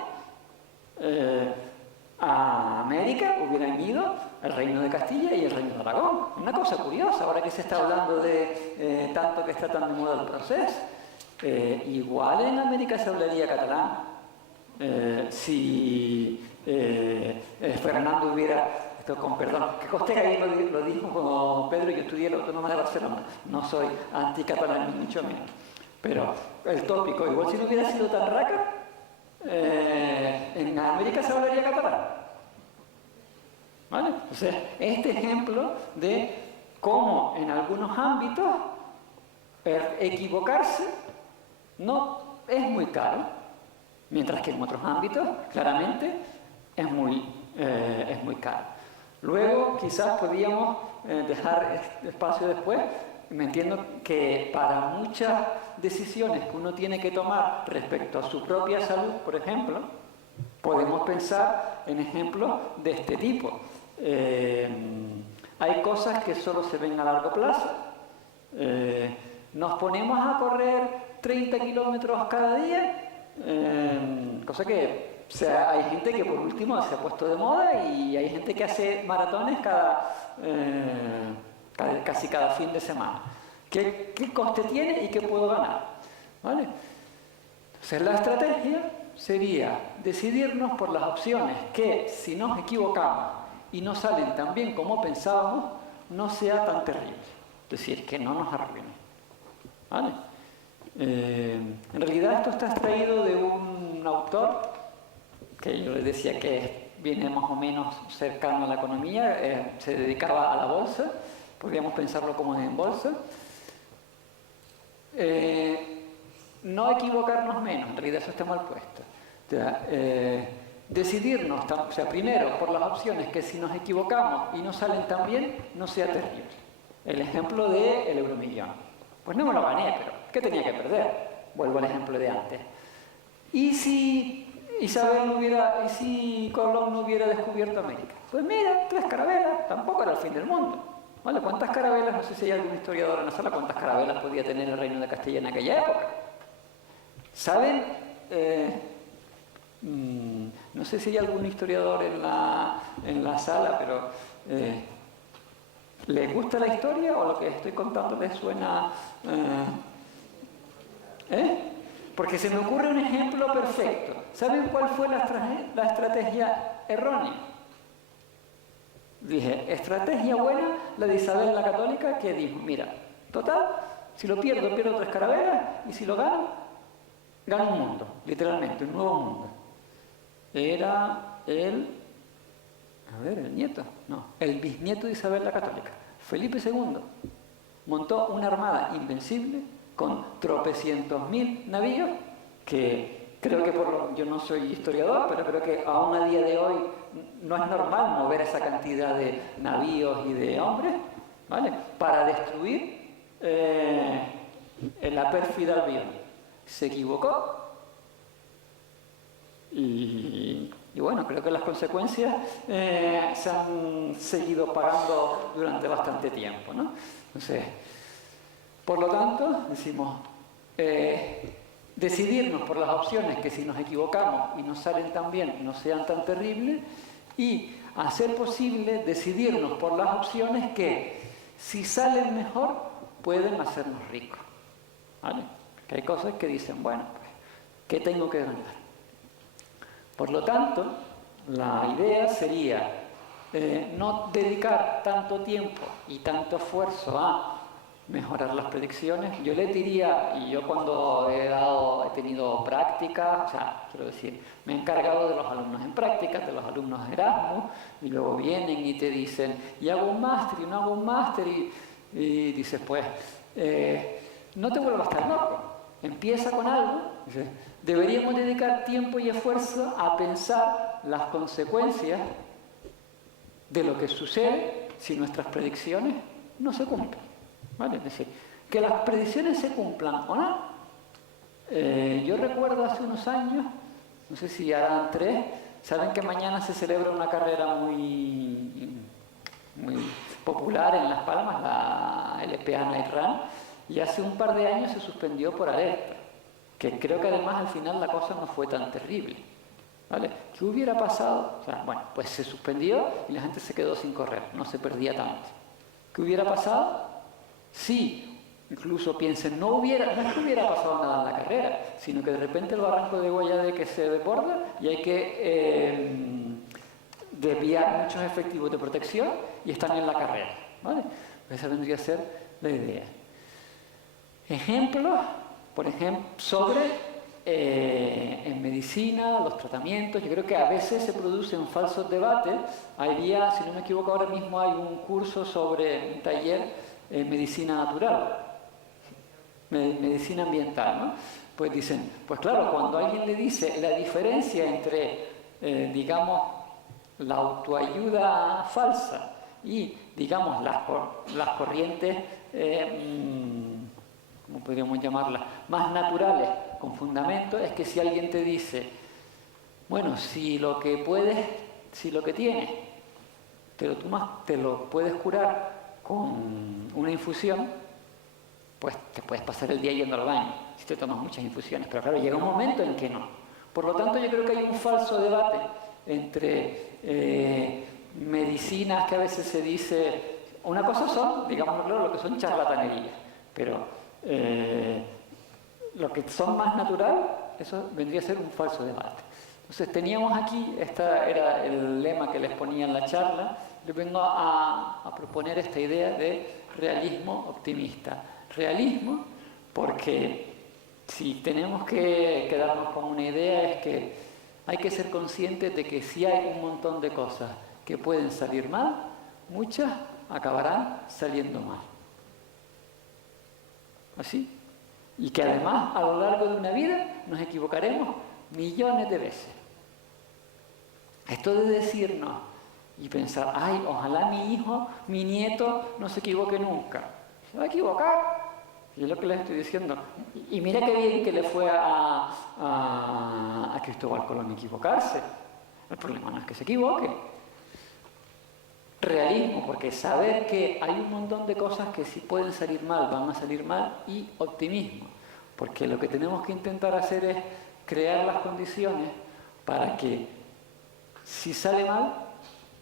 a América hubieran ido el Reino de Castilla y el Reino de Aragón. Una cosa curiosa, ahora que se está hablando de tanto que está tan de moda el proceso. Igual en América se hablaría catalán. Si Fernando hubiera, esto con perdón, que conste que ahí lo dijo con Pedro, yo estudié la Autónoma de Barcelona, no soy anticatalán ni mucho menos, pero el tópico, igual si no hubiera sido tan raca, en América se hablaría catalán. ¿Vale? O sea, este ejemplo de cómo en algunos ámbitos equivocarse no es muy caro, mientras que en otros ámbitos claramente es muy caro. Luego quizás podríamos dejar espacio después. Me entiendo que para muchas decisiones que uno tiene que tomar respecto a su propia salud, por ejemplo, podemos pensar en ejemplos de este tipo. Hay cosas que solo se ven a largo plazo. Nos ponemos a correr 30 kilómetros cada día, cosa que, o sea, hay gente que por último se ha puesto de moda y hay gente que hace maratones casi cada fin de semana. ¿Qué coste tiene y qué puedo ganar? ¿Vale? Entonces la estrategia sería decidirnos por las opciones que, si nos equivocamos y no salen tan bien como pensábamos, no sea tan terrible. Es decir, que no nos arruine. ¿Vale? En realidad esto está extraído de un autor que yo les decía que viene más o menos cercano a la economía, se dedicaba a la bolsa, podríamos pensarlo como en bolsa. No equivocarnos menos, en realidad eso está mal puesto. O sea, decidirnos, o sea, primero por las opciones que si nos equivocamos y no salen tan bien, no sea terrible. El ejemplo del euromillón. Pues no me lo gané, pero ¿qué tenía que perder? Vuelvo al ejemplo de antes. Y si y si Colón no hubiera descubierto América? Pues mira, 3 carabelas, tampoco era el fin del mundo. ¿Vale? ¿Cuántas carabelas? No sé si hay algún historiador en la sala, ¿cuántas carabelas podía tener el reino de Castilla en aquella época? ¿Saben? No sé si hay algún historiador en la sala, pero ¿les gusta la historia o lo que estoy contando les suena? Porque se me ocurre un ejemplo perfecto. ¿Saben cuál fue la estrategia errónea? Dije, estrategia buena, la de Isabel la Católica, que dijo, mira, total, si lo pierdo 3 carabelas, y si lo gano un mundo, literalmente, un nuevo mundo. Era el nieto, no, el bisnieto de Isabel la Católica, Felipe II, montó una armada invencible con tropecientos mil navíos que creo que yo no soy historiador, pero creo que aún a día de hoy no es normal mover esa cantidad de navíos y de hombres, ¿vale? Para destruir la pérfida Albión. Se equivocó y bueno, creo que las consecuencias se han seguido pagando durante bastante tiempo, ¿no? Entonces, por lo tanto, decimos, decidirnos por las opciones que si nos equivocamos y nos salen tan bien, no sean tan terribles, y hacer posible decidirnos por las opciones que, si salen mejor, pueden hacernos ricos, ¿vale? Que hay cosas que dicen, bueno, pues, ¿qué tengo que ganar? Por lo tanto, la idea sería no dedicar tanto tiempo y tanto esfuerzo a mejorar las predicciones. Yo le diría, y yo cuando he tenido prácticas, o sea, quiero decir, me he encargado de los alumnos en prácticas, de los alumnos de Erasmus, y luego vienen y te dicen, y hago un máster, y no hago un máster, y dices, pues, no te vuelvas tan loco, empieza con algo. Dices, deberíamos dedicar tiempo y esfuerzo a pensar las consecuencias de lo que sucede si nuestras predicciones no se cumplen. ¿Vale? Es decir, que las predicciones se cumplan o no. Yo recuerdo hace unos años, no sé si harán 3, saben que mañana se celebra una carrera muy popular en Las Palmas, la LPA Night Run, y hace un par de años se suspendió por alerta, que creo que además al final la cosa no fue tan terrible. ¿Vale? ¿Qué hubiera pasado? O sea, bueno, pues se suspendió y la gente se quedó sin correr, no se perdía tanto. ¿Qué hubiera pasado? Sí, incluso piensen, no es que hubiera pasado nada en la carrera, sino que de repente el barranco de Guayade que se desborda y hay que desviar muchos efectivos de protección y están en la carrera, ¿vale? Esa vendría a ser la idea. Ejemplos, por ejemplo, sobre en medicina, los tratamientos. Yo creo que a veces se producen falsos debates. Había, si no me equivoco, ahora mismo hay un curso sobre un taller medicina natural, medicina ambiental, ¿no? Pues dicen, pues claro, cuando alguien le dice la diferencia entre, digamos, la autoayuda falsa y, digamos, las corrientes, ¿cómo podríamos llamarlas?, más naturales, con fundamento, es que si alguien te dice, bueno, si lo que tienes, te lo puedes curar con una infusión, pues te puedes pasar el día yendo al baño si te tomas muchas infusiones, pero claro, llega un momento en que no. Por lo tanto, yo creo que hay un falso debate entre medicinas que a veces se dice, una cosa son, digámoslo claro, lo que son charlatanerías, pero lo que son más natural, eso vendría a ser un falso debate. Entonces teníamos aquí, este era el lema que les ponía en la charla. Yo vengo a proponer esta idea de realismo optimista. Realismo porque si tenemos que quedarnos con una idea es que hay que ser conscientes de que si hay un montón de cosas que pueden salir mal, muchas acabarán saliendo mal. ¿Así? Y que además a lo largo de una vida nos equivocaremos millones de veces. Esto de decirnos y pensar, ay, ojalá mi hijo, mi nieto no se equivoque nunca. Se va a equivocar. Y es lo que les estoy diciendo. Y mira qué bien que le fue a Cristóbal Colón equivocarse. El problema no es que se equivoque. Realismo, porque saber que hay un montón de cosas que si pueden salir mal, van a salir mal, y optimismo, porque lo que tenemos que intentar hacer es crear las condiciones para que si sale mal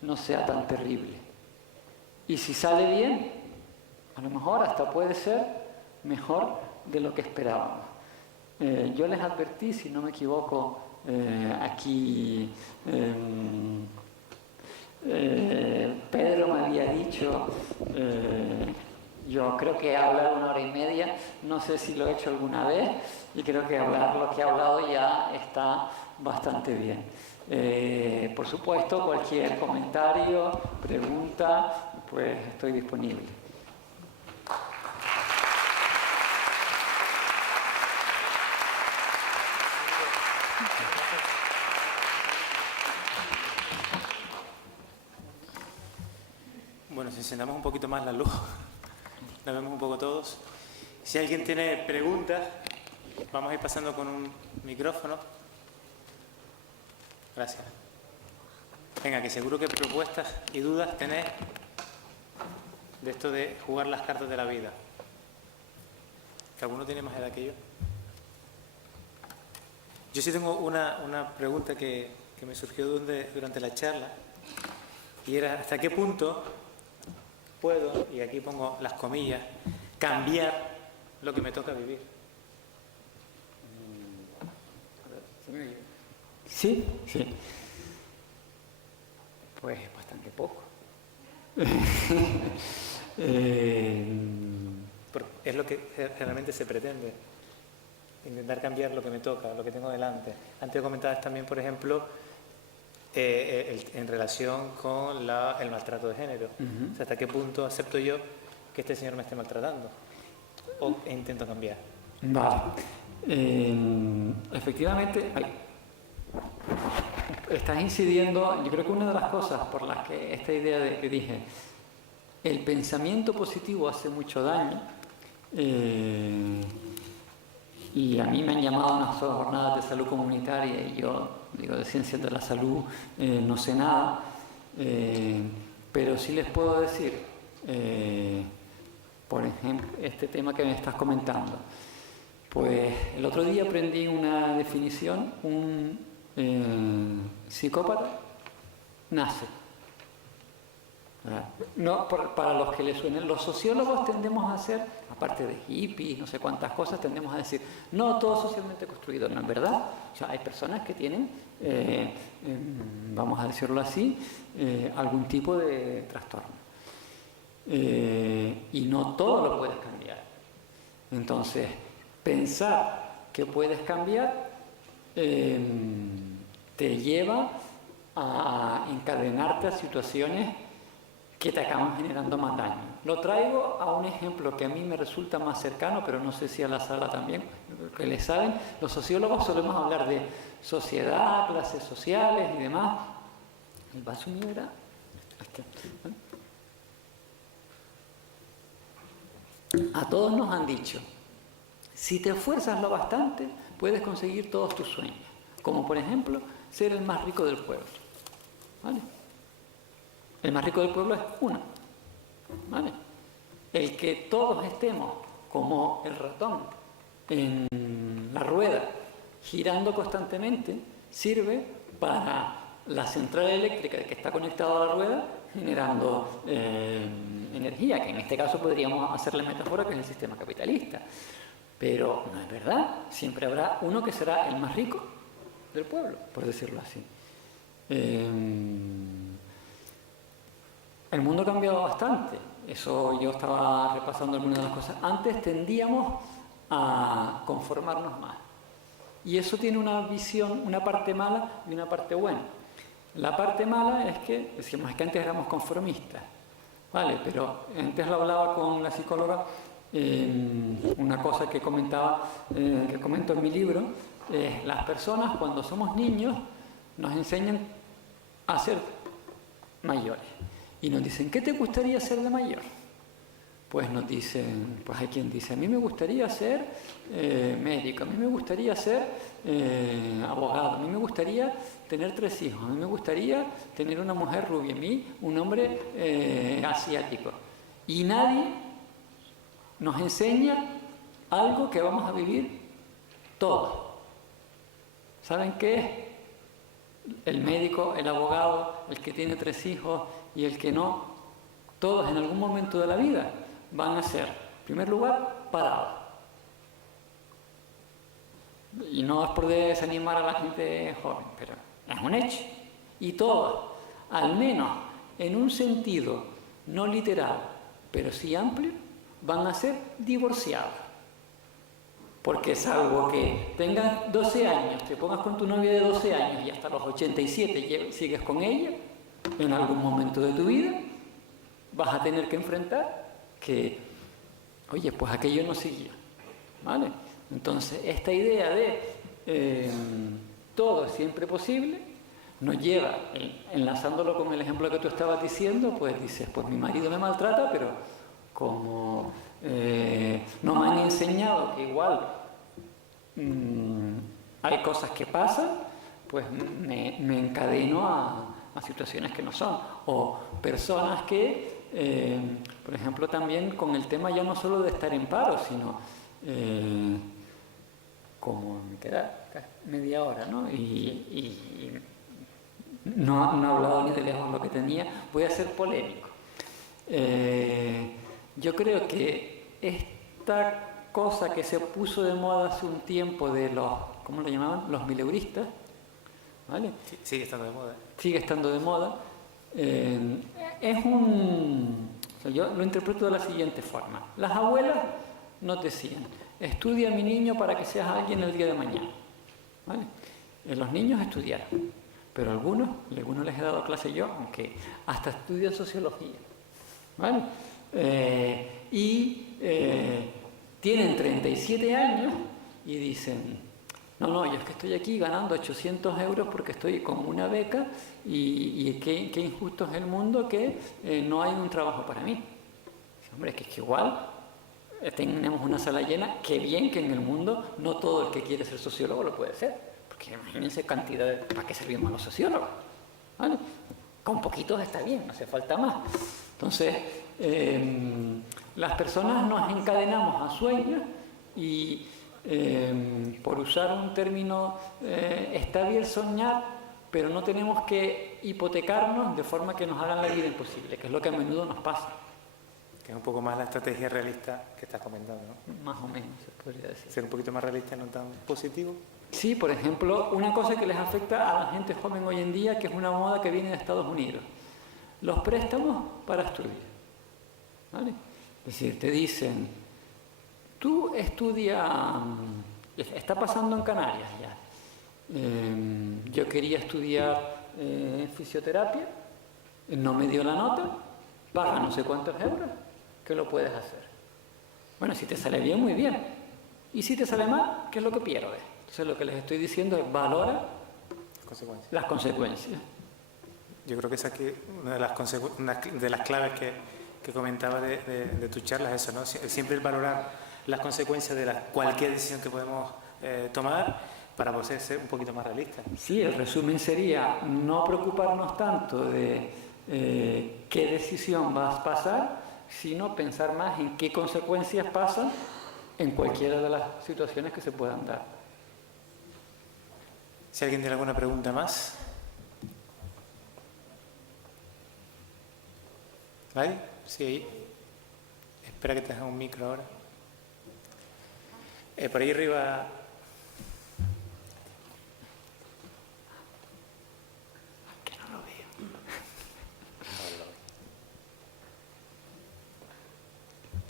no sea tan terrible, y si sale bien, a lo mejor hasta puede ser mejor de lo que esperábamos. Yo les advertí, si no me equivoco, aquí Pedro me había dicho, yo creo que he hablado 1 hora y media, no sé si lo he hecho alguna vez, y creo que hablar lo que he hablado ya está bastante bien. Por supuesto, cualquier comentario, pregunta, pues estoy disponible. Bueno, si encendamos un poquito más la luz, la vemos un poco todos. Si alguien tiene preguntas, vamos a ir pasando con un micrófono. Gracias. Venga, que seguro que propuestas y dudas tenéis de esto de jugar las cartas de la vida. ¿Que alguno tiene más edad que yo? Yo sí tengo una pregunta que me surgió durante la charla, y era ¿hasta qué punto puedo, y aquí pongo las comillas, cambiar lo que me toca vivir? Sí, sí. Pues bastante poco. Es lo que realmente se pretende, intentar cambiar lo que me toca, lo que tengo delante. Antes comentabas también, por ejemplo, en relación con el maltrato de género. O sea, ¿hasta qué punto acepto yo que este señor me esté maltratando? ¿O intento cambiar? Vale. Efectivamente, estás incidiendo, yo creo que una de las cosas por las que esta idea de que dije, el pensamiento positivo hace mucho daño, y a mí me han llamado a unas jornadas de salud comunitaria y yo digo de ciencias de la salud no sé nada, pero sí les puedo decir, por ejemplo, este tema que me estás comentando. Pues el otro día aprendí una definición, un psicópata nace. No, para los que les suenen, los sociólogos tendemos a hacer, aparte de hippies, no sé cuántas cosas, tendemos a decir, no, todo socialmente construido, no es verdad. O sea, hay personas que tienen, vamos a decirlo así, algún tipo de trastorno. Y no todo lo puedes cambiar. Entonces, pensar que puedes cambiar te lleva a encadenarte a situaciones que te acaban generando más daño. Lo traigo a un ejemplo que a mí me resulta más cercano, pero no sé si a la sala también, que le saben. Los sociólogos solemos hablar de sociedad, clases sociales y demás. El vaso mío era... A todos nos han dicho, si te esfuerzas lo bastante, puedes conseguir todos tus sueños. Como por ejemplo, ser el más rico del pueblo. ¿Vale? El más rico del pueblo es uno. ¿Vale? El que todos estemos como el ratón en la rueda, girando constantemente, sirve para la central eléctrica que está conectada a la rueda, generando energía, que en este caso podríamos hacerle metáfora que es el sistema capitalista. Pero no es verdad, siempre habrá uno que será el más rico del pueblo, por decirlo así. El mundo ha cambiado bastante, eso yo estaba repasando algunas de las cosas. Antes tendíamos a conformarnos más, y eso tiene una visión, una parte mala y una parte buena. La parte mala es que, decíamos, es que antes éramos conformistas, ¿vale? Pero antes lo hablaba con la psicóloga, una cosa que comentaba, que comento en mi libro, las personas cuando somos niños nos enseñan a ser mayores y nos dicen, ¿qué te gustaría ser de mayor? Pues nos dicen, pues hay quien dice, a mí me gustaría ser médico, a mí me gustaría ser abogado, a mí me gustaría tener 3 hijos, a mí me gustaría tener una mujer rubia, a mí un hombre asiático. Y nadie nos enseña algo que vamos a vivir todos. ¿Saben qué es? El médico, el abogado, el que tiene 3 hijos y el que no, todos en algún momento de la vida van a ser, en primer lugar, parados. Y no es por desanimar a la gente joven, pero es un hecho. Y todos, al menos en un sentido no literal, pero sí amplio, van a ser divorciados. Porque salvo que tengas 12 años, te pongas con tu novia de 12 años y hasta los 87 sigues con ella, en algún momento de tu vida vas a tener que enfrentar que, oye, pues aquello no siguió, ¿vale? Entonces, esta idea de todo es siempre posible nos lleva, enlazándolo con el ejemplo que tú estabas diciendo, pues dices, pues mi marido me maltrata, pero como no me han enseñado que igual hay cosas que pasan, pues me encadeno a situaciones que no son. O personas que, por ejemplo, también con el tema ya no solo de estar en paro, sino como me queda media hora, ¿no? Y no he hablado ni de lejos lo que tenía, voy a ser polémico. Yo creo que esta cosa que se puso de moda hace un tiempo de los, ¿cómo lo llamaban? Los mileuristas, ¿vale? Sí, sigue estando de moda. Sigue estando de moda. Es un... O sea, yo lo interpreto de la siguiente forma. Las abuelas nos decían, estudia a mi niño para que seas alguien el día de mañana, ¿vale? Los niños estudiaron, pero algunos les he dado clase yo, aunque hasta estudian sociología, ¿vale? Tienen 37 años y dicen, no, yo es que estoy aquí ganando 800 euros porque estoy con una beca y qué injusto es el mundo que no hay un trabajo para mí. Dice, hombre, es que igual tenemos una sala llena, qué bien que en el mundo no todo el que quiere ser sociólogo lo puede ser, porque imagínense cantidad de... ¿Para qué servimos los sociólogos? ¿Vale? Con poquitos está bien, no hace falta más. Entonces, las personas nos encadenamos a sueños y, por usar un término, está bien soñar, pero no tenemos que hipotecarnos de forma que nos hagan la vida imposible, que es lo que a menudo nos pasa. Que es un poco más la estrategia realista que estás comentando, ¿no? Más o menos, se podría decir. Ser un poquito más realista, no tan positivo. Sí, por ejemplo, una cosa que les afecta a la gente joven hoy en día, que es una moda que viene de Estados Unidos, los préstamos para estudiar, ¿vale? Es decir, te dicen, tú estudia, está pasando en Canarias ya, yo quería estudiar fisioterapia, no me dio la nota, paga no sé cuántos euros, ¿qué lo puedes hacer? Bueno, si te sale bien, muy bien, y si te sale mal, ¿qué es lo que pierdes? Entonces lo que les estoy diciendo es valora las consecuencias. Yo creo que esa es una de las claves que comentaba de tus charlas, eso, ¿no? Siempre el valorar las consecuencias de cualquier decisión que podemos tomar para poder ser un poquito más realistas. Sí, el resumen sería no preocuparnos tanto de qué decisión vas a pasar, sino pensar más en qué consecuencias pasan en cualquiera de las situaciones que se puedan dar. Si alguien tiene alguna pregunta más. ¿Hay? Sí, ahí. Espera que te haga un micro ahora. Por ahí arriba. Que no lo veo.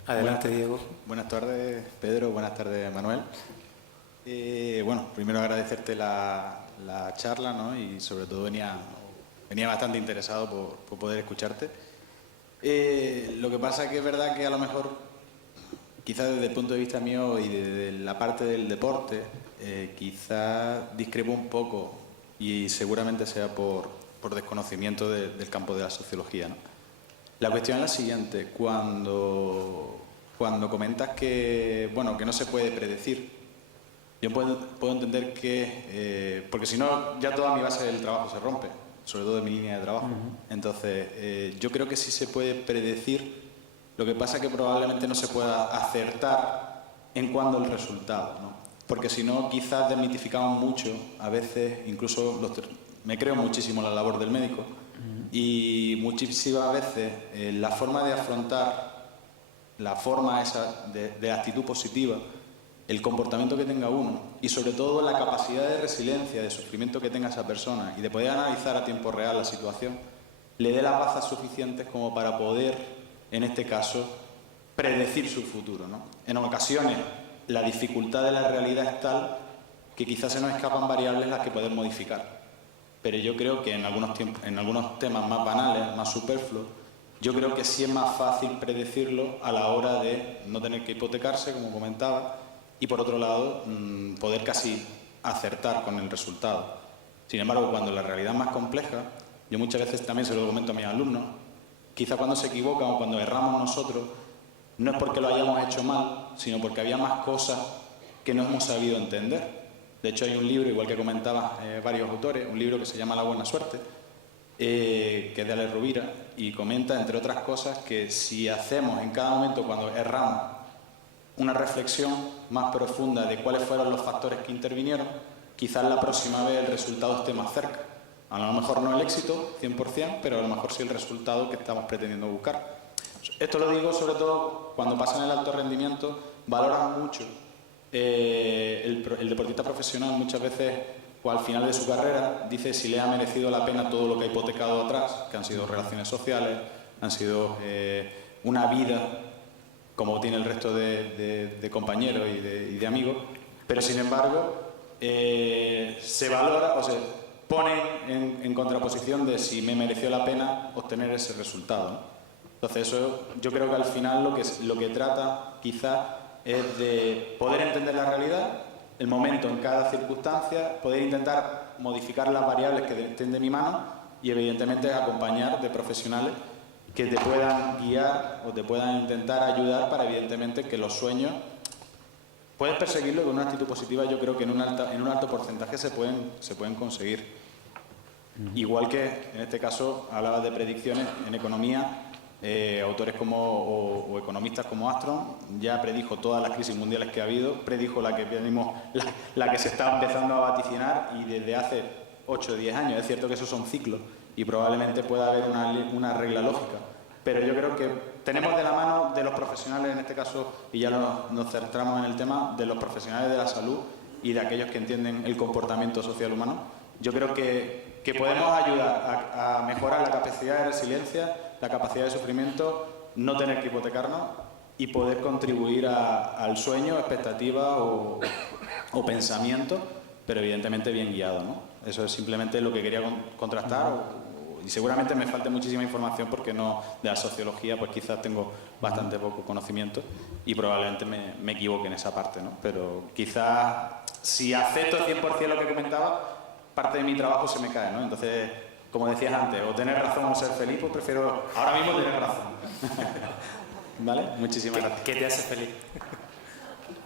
Adelante, Diego. Buenas tardes, Pedro. Buenas tardes, Manuel. Bueno, primero agradecerte la charla, ¿no? Y sobre todo venía bastante interesado por poder escucharte. Lo que pasa que es verdad que a lo mejor, quizás desde el punto de vista mío y desde la parte del deporte, quizás discrepo un poco y seguramente sea por desconocimiento del campo de la sociología, ¿no? La cuestión es la siguiente: cuando comentas que no se puede predecir, Yo puedo entender que, porque si no, ya toda mi base del trabajo se rompe, sobre todo de mi línea de trabajo. Entonces, yo creo que sí se puede predecir, lo que pasa es que probablemente no se pueda acertar en cuándo el resultado, ¿no? Porque si no, quizás desmitificamos mucho, a veces, incluso me creo muchísimo en la labor del médico, y muchísimas veces la forma de afrontar, la forma esa de actitud positiva, el comportamiento que tenga uno y sobre todo la capacidad de resiliencia, de sufrimiento que tenga esa persona y de poder analizar a tiempo real la situación, le dé las bazas suficientes como para poder, en este caso, predecir su futuro, ¿no? En ocasiones la dificultad de la realidad es tal que quizás se nos escapan variables las que podemos modificar. Pero yo creo que en algunos temas más banales, más superfluos, yo creo que sí es más fácil predecirlo a la hora de no tener que hipotecarse, como comentaba, y por otro lado, poder casi acertar con el resultado. Sin embargo, cuando la realidad es más compleja, yo muchas veces también se lo comento a mis alumnos, quizá cuando se equivocan o cuando erramos nosotros, no es porque lo hayamos hecho mal, sino porque había más cosas que no hemos sabido entender. De hecho, hay un libro, igual que comentaban varios autores, un libro que se llama La buena suerte, que es de Alex Rovira, y comenta, entre otras cosas, que si hacemos en cada momento cuando erramos una reflexión más profunda de cuáles fueron los factores que intervinieron, quizás la próxima vez el resultado esté más cerca. A lo mejor no el éxito, 100%, pero a lo mejor sí el resultado que estamos pretendiendo buscar. Esto lo digo sobre todo cuando pasan el alto rendimiento, valoran mucho el deportista profesional muchas veces, o al final de su carrera, dice si le ha merecido la pena todo lo que ha hipotecado atrás, que han sido relaciones sociales, han sido una vida como tiene el resto de compañeros y de amigos, pero sin embargo se valora o se pone en contraposición de si me mereció la pena obtener ese resultado, ¿no? Entonces eso yo creo que al final lo que trata quizás es de poder entender la realidad, el momento en cada circunstancia, poder intentar modificar las variables que estén de mi mano y evidentemente acompañar de profesionales que te puedan guiar o te puedan intentar ayudar para evidentemente que los sueños puedes perseguirlo con una actitud positiva. Yo creo que en un alto porcentaje se pueden conseguir. Igual que en este caso hablabas de predicciones en economía, autores o economistas como Armstrong ya predijo todas las crisis mundiales que ha habido, predijo la que se está empezando a vaticinar y desde hace 8 o 10 años. Es cierto que esos son ciclos y probablemente pueda haber una regla lógica, pero yo creo que tenemos de la mano de los profesionales en este caso, y ya nos centramos en el tema de los profesionales de la salud y de aquellos que entienden el comportamiento social humano. Yo creo que podemos ayudar a mejorar la capacidad de resiliencia, la capacidad de sufrimiento, no tener que hipotecarnos y poder contribuir al sueño, expectativa o pensamiento, pero evidentemente bien guiado, ¿no? Eso es simplemente lo que quería contrastar, y seguramente me falte muchísima información porque no de la sociología, pues quizás tengo bastante poco conocimiento y probablemente me equivoque en esa parte, ¿no? Pero quizás si acepto 100% lo que comentaba, parte de mi trabajo se me cae, ¿no? Entonces, como decías antes, o tener razón o ser feliz, pues prefiero ahora mismo tener razón. ¿Vale? Muchísimas gracias. ¿Qué te hace feliz?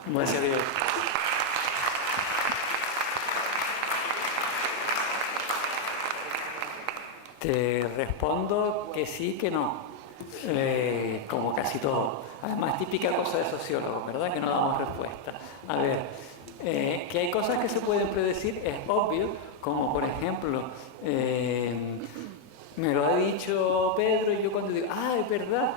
Gracias, Diego. Te respondo que sí, que no, como casi todo. Además, típica cosa de sociólogos, ¿verdad? Que no damos respuesta. A ver, que hay cosas que se pueden predecir, es obvio, como por ejemplo, me lo ha dicho Pedro y yo cuando digo, es verdad,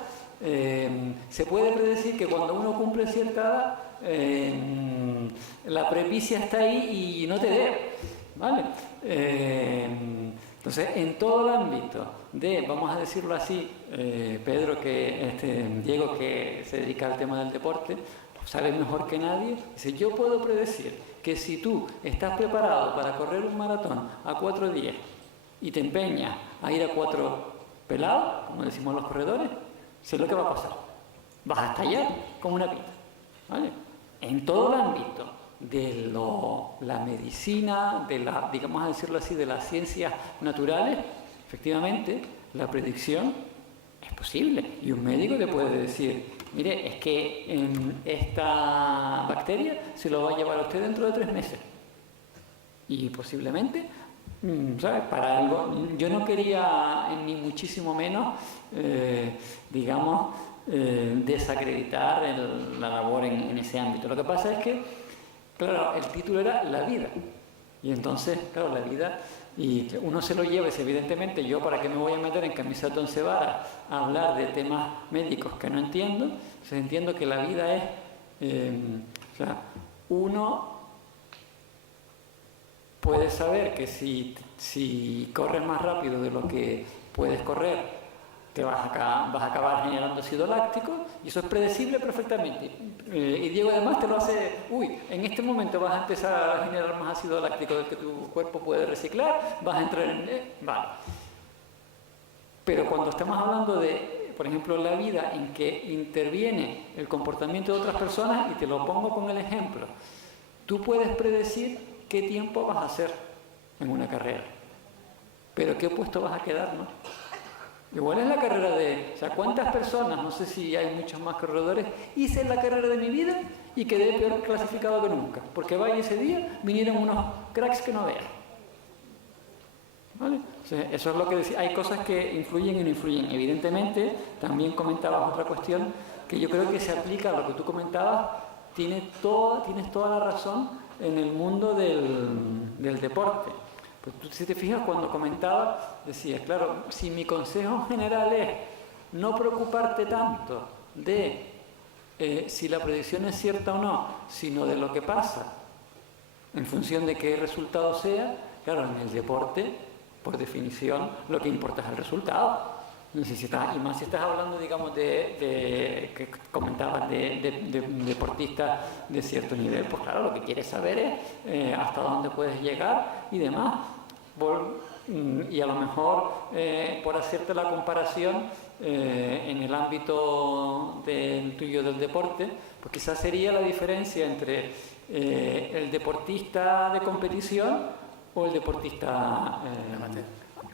se puede predecir que cuando uno cumple cierta edad, la prepicia está ahí y no te debe, ¿vale? Entonces, en todo el ámbito de, vamos a decirlo así, Pedro, Diego, que se dedica al tema del deporte, sabe mejor que nadie, dice, yo puedo predecir que si tú estás preparado para correr un maratón a 4:10 y te empeñas a ir a 4 pelados, como decimos los corredores, sé lo que va a pasar. Vas a estallar como una pita, ¿vale? En todo el ámbito de la medicina, digamos a decirlo así, de las ciencias naturales, efectivamente, la predicción es posible. Y un médico te puede decir mire, es que esta bacteria se lo va a llevar a usted dentro de 3 meses. Y posiblemente, ¿sabes? Para algo, yo no quería ni muchísimo menos, digamos, desacreditar la labor en ese ámbito. Lo que pasa es que, claro, el título era La vida. Y entonces, claro, la vida, y uno se lo lleva, y evidentemente yo para qué me voy a meter en camisa de once varas a hablar de temas médicos que no entiendo. O sea, entiendo que la vida es, o sea, uno puede saber que si corres más rápido de lo que puedes correr, te vas a acabar generando ácido láctico, y eso es predecible perfectamente. Y Diego además te lo hace, en este momento vas a empezar a generar más ácido láctico del que tu cuerpo puede reciclar, vas a entrar en... vale. Pero cuando estamos hablando de, por ejemplo, la vida en que interviene el comportamiento de otras personas, y te lo pongo con el ejemplo, tú puedes predecir qué tiempo vas a hacer en una carrera, pero qué puesto vas a quedar, ¿no? Igual es la carrera o sea, ¿cuántas personas, no sé si hay muchos más corredores, hice la carrera de mi vida y quedé peor clasificado que nunca? Porque vaya ese día, vinieron unos cracks que no vean. ¿Vale? O sea, eso es lo que decía. Hay cosas que influyen y no influyen. Evidentemente, también comentabas otra cuestión que yo creo que se aplica a lo que tú comentabas. Tienes toda la razón en el mundo del deporte. Pues tú, si te fijas, cuando comentaba, decías, claro, si mi consejo general es no preocuparte tanto de si la predicción es cierta o no, sino de lo que pasa en función de qué resultado sea, claro, en el deporte, por definición, lo que importa es el resultado. Y más si estás hablando, digamos, que comentabas de deportistas de cierto nivel, pues claro, lo que quieres saber es hasta dónde puedes llegar y demás. Y a lo mejor, por hacerte la comparación en el ámbito tuyo del deporte, pues quizás sería la diferencia entre el deportista de competición o el deportista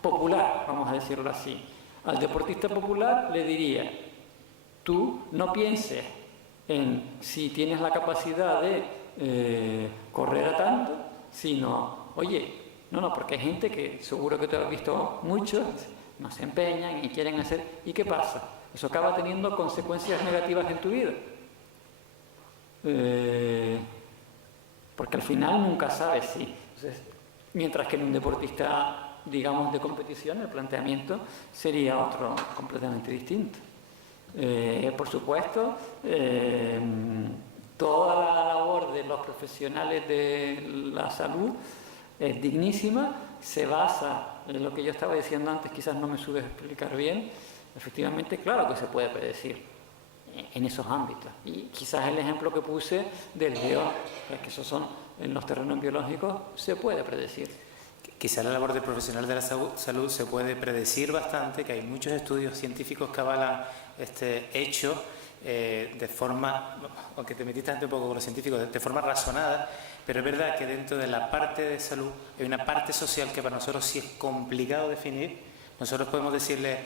popular, vamos a decirlo así. Al deportista popular le diría, tú no pienses en si tienes la capacidad de correr a tanto, sino, oye, no, porque hay gente que seguro que te has visto muchos, no se empeñan y quieren hacer, ¿y qué pasa? Eso acaba teniendo consecuencias negativas en tu vida. Porque al final nunca sabes si. Entonces, mientras que en un deportista, digamos, de competición, el planteamiento sería otro completamente distinto. Por supuesto, toda la labor de los profesionales de la salud es dignísima, se basa en lo que yo estaba diciendo antes, quizás no me supe explicar bien. Efectivamente, claro que se puede predecir en esos ámbitos. Y quizás el ejemplo que puse del león, que esos son en los terrenos biológicos, se puede predecir. Quizá la labor del profesional de la salud se puede predecir bastante, que hay muchos estudios científicos que avalan este hecho de forma, aunque te metiste un poco con los científicos, de forma razonada, pero es verdad que dentro de la parte de salud hay una parte social que para nosotros sí es complicado definir. Nosotros podemos decirle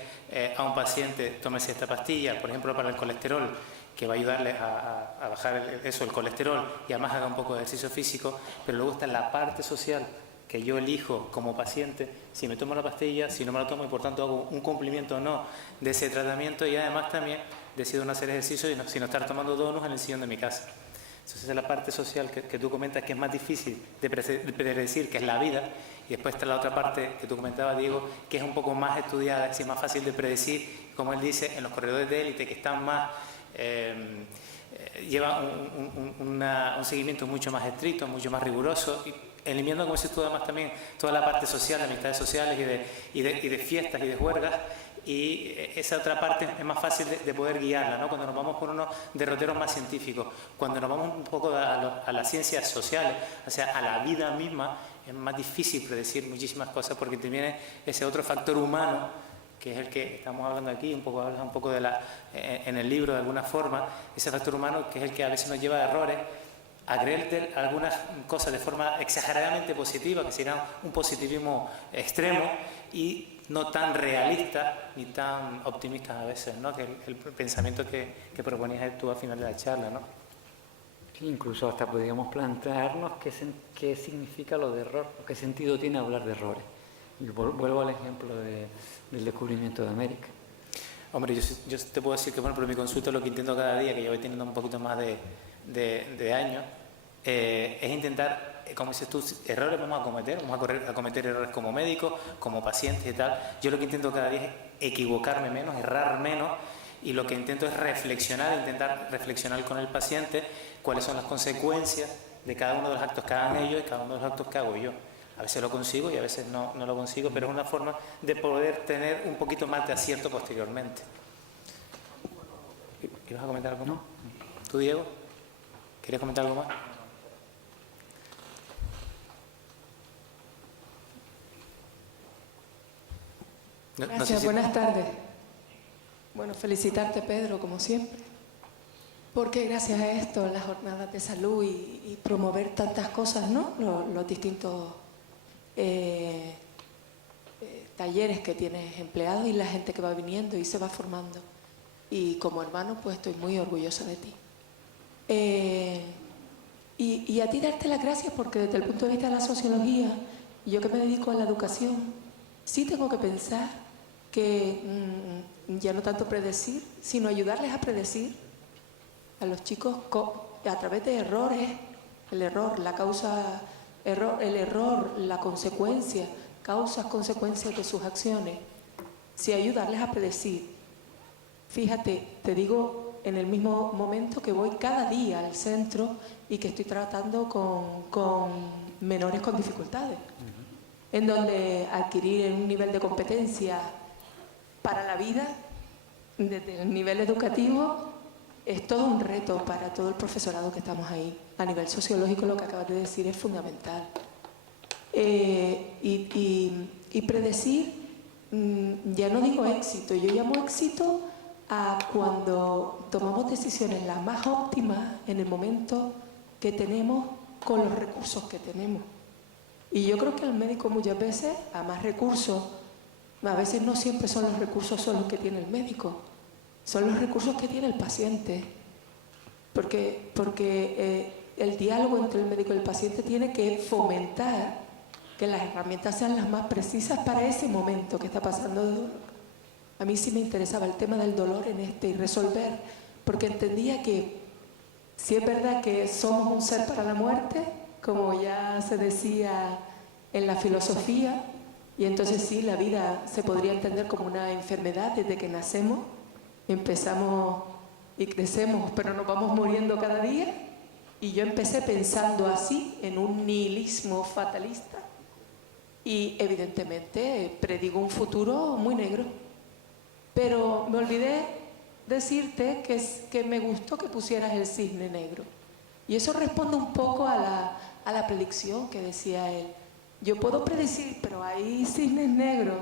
a un paciente, tómese esta pastilla, por ejemplo, para el colesterol, que va a ayudarle a bajar el colesterol y además haga un poco de ejercicio físico, pero luego está la parte social que yo elijo como paciente si me tomo la pastilla, si no me la tomo y por tanto hago un cumplimiento o no de ese tratamiento, y además también decido no hacer ejercicio sino estar tomando donuts en el sillón de mi casa. Entonces es la parte social que tú comentas que es más difícil de predecir, que es la vida, y después está la otra parte que tú comentabas, Diego, que es un poco más estudiada, es más fácil de predecir, como él dice, en los corredores de élite que están más... llevan un seguimiento mucho más estricto, mucho más riguroso, y eliminando, como dices tú, además también toda la parte social, de amistades sociales y de fiestas y de juergas, y esa otra parte es más fácil de poder guiarla, ¿no? Cuando nos vamos por unos derroteros más científicos, cuando nos vamos un poco a las ciencias sociales, o sea, a la vida misma, es más difícil predecir muchísimas cosas porque te viene ese otro factor humano, que es el que estamos hablando aquí, hablas un poco en el libro de alguna forma, ese factor humano que es el que a veces nos lleva a errores, a creerte algunas cosas de forma exageradamente positiva, que sería un positivismo extremo, y no tan realistas ni tan optimistas a veces, ¿no? Que el pensamiento que proponías tú al final de la charla, ¿no? Sí, incluso hasta podríamos plantearnos qué significa lo de error, o qué sentido tiene hablar de errores. Y vuelvo al ejemplo del descubrimiento de América. Hombre, yo te puedo decir que, bueno, por mi consulta lo que intento cada día, que yo voy teniendo un poquito más de años, es intentar, como dices tú, errores vamos a cometer errores como médicos, como pacientes y tal. Yo lo que intento cada día es equivocarme menos, errar menos, y lo que intento es intentar reflexionar con el paciente cuáles son las consecuencias de cada uno de los actos que hagan ellos y cada uno de los actos que hago yo. A veces lo consigo y a veces no lo consigo, pero es una forma de poder tener un poquito más de acierto posteriormente. ¿Ibas a comentar algo más? ¿Tú, Diego? ¿Querías comentar algo más? Gracias, buenas tardes. Bueno, felicitarte, Pedro, como siempre, porque gracias a esto, las jornadas de salud y promover tantas cosas, ¿no? Los distintos talleres que tienes empleados y la gente que va viniendo y se va formando. Y como hermano, pues estoy muy orgullosa de ti. Y a ti darte las gracias porque desde el punto de vista de la sociología, yo que me dedico a la educación, sí tengo que pensar que ya no tanto predecir, sino ayudarles a predecir a los chicos a través de errores, el error, la causa, el error, la consecuencia, causas, consecuencias de sus acciones, sí ayudarles a predecir. Fíjate, te digo en el mismo momento que voy cada día al centro y que estoy tratando con menores con dificultades, en donde adquirir un nivel de competencia para la vida, desde el nivel educativo, es todo un reto para todo el profesorado que estamos ahí. A nivel sociológico, lo que acabas de decir es fundamental. Y predecir, ya no digo éxito, yo llamo éxito a cuando tomamos decisiones las más óptimas en el momento que tenemos con los recursos que tenemos. Y yo creo que el médico muchas veces, a más recursos, a veces no siempre son los recursos son los que tiene el médico, son los recursos que tiene el paciente. Porque el diálogo entre el médico y el paciente tiene que fomentar que las herramientas sean las más precisas para ese momento que está pasando de dolor. A mí sí me interesaba el tema del dolor y resolver, porque entendía que si es verdad que somos un ser para la muerte, como ya se decía en la filosofía, y entonces sí, la vida se podría entender como una enfermedad desde que nacemos, empezamos y crecemos, pero nos vamos muriendo cada día, y yo empecé pensando así, en un nihilismo fatalista, y evidentemente predigo un futuro muy negro. Pero me olvidé decirte que me gustó que pusieras el cisne negro. Y eso responde un poco a la predicción que decía él. Yo puedo predecir, pero hay cisnes negros,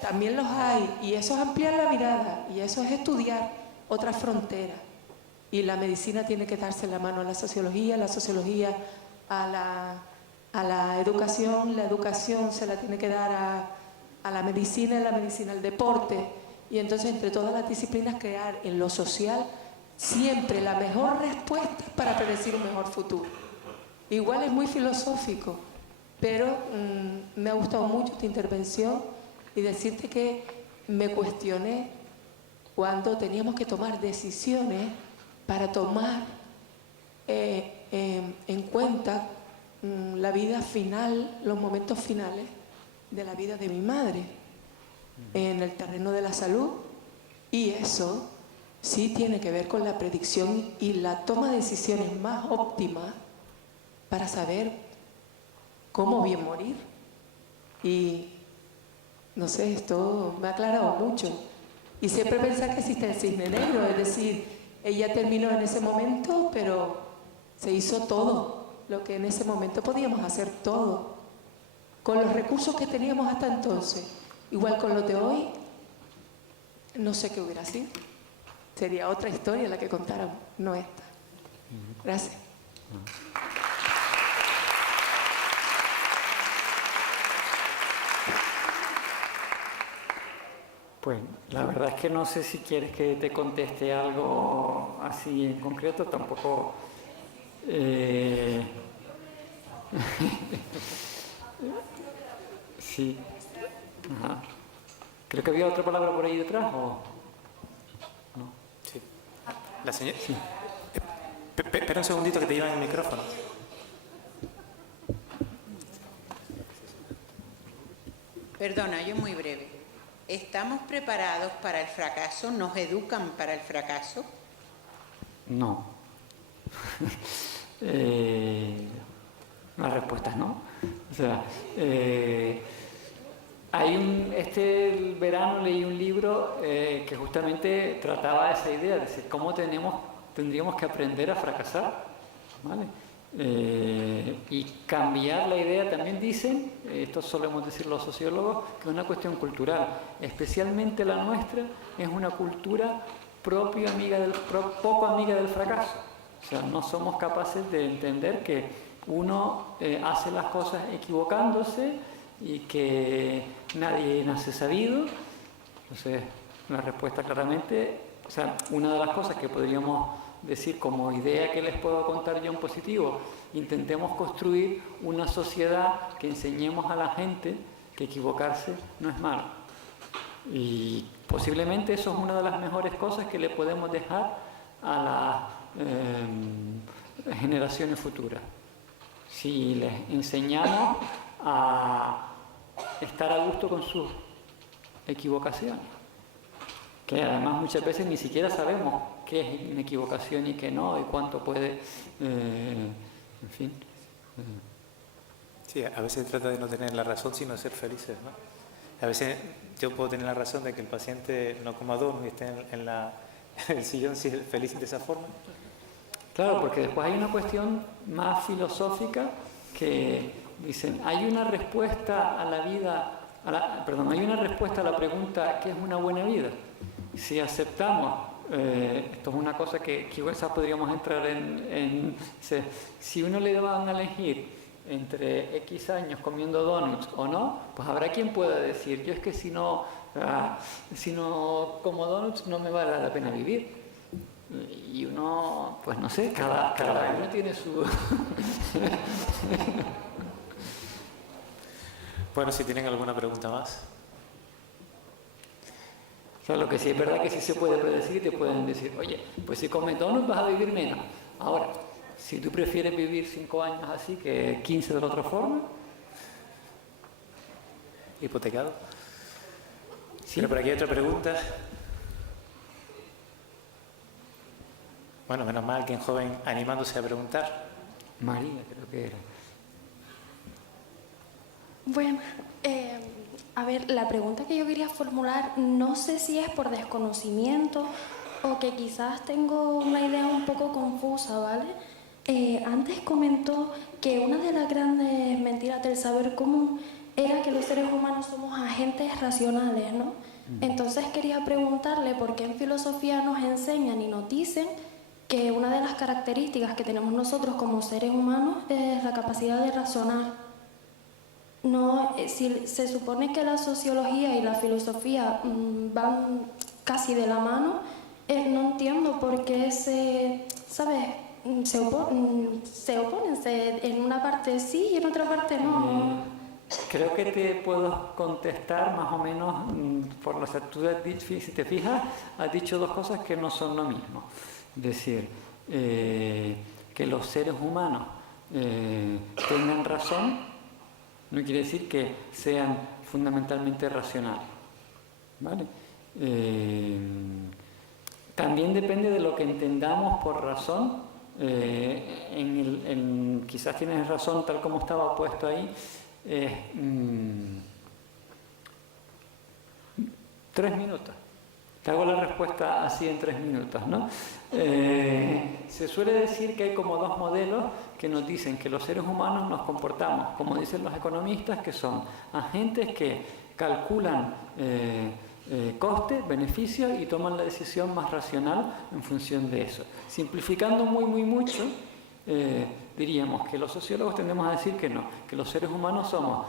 también los hay, y eso es ampliar la mirada, y eso es estudiar otras fronteras. Y la medicina tiene que darse la mano a la sociología a la educación se la tiene que dar a la medicina, al deporte, y entonces entre todas las disciplinas crear en lo social siempre la mejor respuesta para predecir un mejor futuro. Igual es muy filosófico, pero me ha gustado mucho tu intervención y decirte que me cuestioné cuando teníamos que tomar decisiones para tomar en cuenta la vida final, los momentos finales de la vida de mi madre en el terreno de la salud, y eso sí tiene que ver con la predicción y la toma de decisiones más óptimas para saber cómo bien morir. Y no sé, esto me ha aclarado mucho. Y siempre pensar que existe el cisne negro, es decir, ella terminó en ese momento, pero se hizo todo lo que en ese momento podíamos hacer, todo con los recursos que teníamos hasta entonces. Igual con lo de hoy, no sé qué hubiera sido. Sería otra historia la que contáramos, no esta. Gracias. Pues la verdad es que no sé si quieres que te conteste algo así en concreto, tampoco... Sí. Ajá. Creo que había otra palabra por ahí detrás, ¿o no? Sí. La señora... Sí. Espera un segundito que te llevan el micrófono. Perdona, yo muy breve. ¿Estamos preparados para el fracaso? ¿Nos educan para el fracaso? No. La respuesta es no. O sea, el verano leí un libro que justamente trataba esa idea, de decir, cómo tendríamos que aprender a fracasar, ¿vale? Y cambiar la idea, también dicen, esto solemos decir los sociólogos, que es una cuestión cultural, especialmente la nuestra, es una cultura poco amiga del fracaso. O sea, no somos capaces de entender que uno hace las cosas equivocándose y que nadie nace sabido. Entonces, la respuesta claramente, o sea, una de las cosas que podríamos decir como idea que les puedo contar yo en positivo, intentemos construir una sociedad que enseñemos a la gente que equivocarse no es malo. Y posiblemente eso es una de las mejores cosas que le podemos dejar a las generaciones futuras. Si les enseñamos a estar a gusto con sus equivocaciones, que además muchas veces ni siquiera sabemos qué es una equivocación y qué no, y cuánto puede, en fin. Sí, a veces se trata de no tener la razón, sino de ser felices, ¿no? A veces yo puedo tener la razón de que el paciente no coma donuts y esté en el sillón si es feliz de esa forma. Claro, porque después hay una cuestión más filosófica que dicen, hay una respuesta a la vida, hay una respuesta a la pregunta ¿qué es una buena vida? Si aceptamos, esto es una cosa que quizás podríamos entrar si uno le van a elegir entre X años comiendo donuts o no, pues habrá quien pueda decir, yo es que si no como donuts no me vale la pena vivir. Y uno, pues no sé, cada uno tiene su... Bueno, si tienen alguna pregunta más. O sea, lo que sí es verdad que sí se puede predecir, te pueden decir, oye, pues si comes donuts vas a vivir menos. Ahora, si tú prefieres vivir 5 años así que 15 de la otra forma... ¿Hipotecado? Sí. Pero por aquí hay otra pregunta. Bueno, menos mal que en joven animándose a preguntar. María, creo que era. Bueno, a ver, la pregunta que yo quería formular, no sé si es por desconocimiento o que quizás tengo una idea un poco confusa, ¿vale? Antes comentó que una de las grandes mentiras del saber común era que los seres humanos somos agentes racionales, ¿no? Entonces quería preguntarle por qué en filosofía nos enseñan y nos dicen que una de las características que tenemos nosotros como seres humanos es la capacidad de razonar. No, si se supone que la sociología y la filosofía van casi de la mano, no entiendo por qué se oponen, en una parte sí y en otra parte no. Creo que te puedo contestar más o menos por lo que tú has dicho. Si te fijas, has dicho dos cosas que no son lo mismo. Es decir, que los seres humanos tengan razón no quiere decir que sean fundamentalmente racionales, ¿vale? También depende de lo que entendamos por razón. Quizás tienes razón tal como estaba puesto ahí. 3 minutos. Te hago la respuesta así en 3 minutos, ¿no? Se suele decir que hay como 2 modelos que nos dicen que los seres humanos nos comportamos, como dicen los economistas, que son agentes que calculan costes, beneficios y toman la decisión más racional en función de eso. Simplificando muy mucho, diríamos que los sociólogos tendemos a decir que no, que los seres humanos somos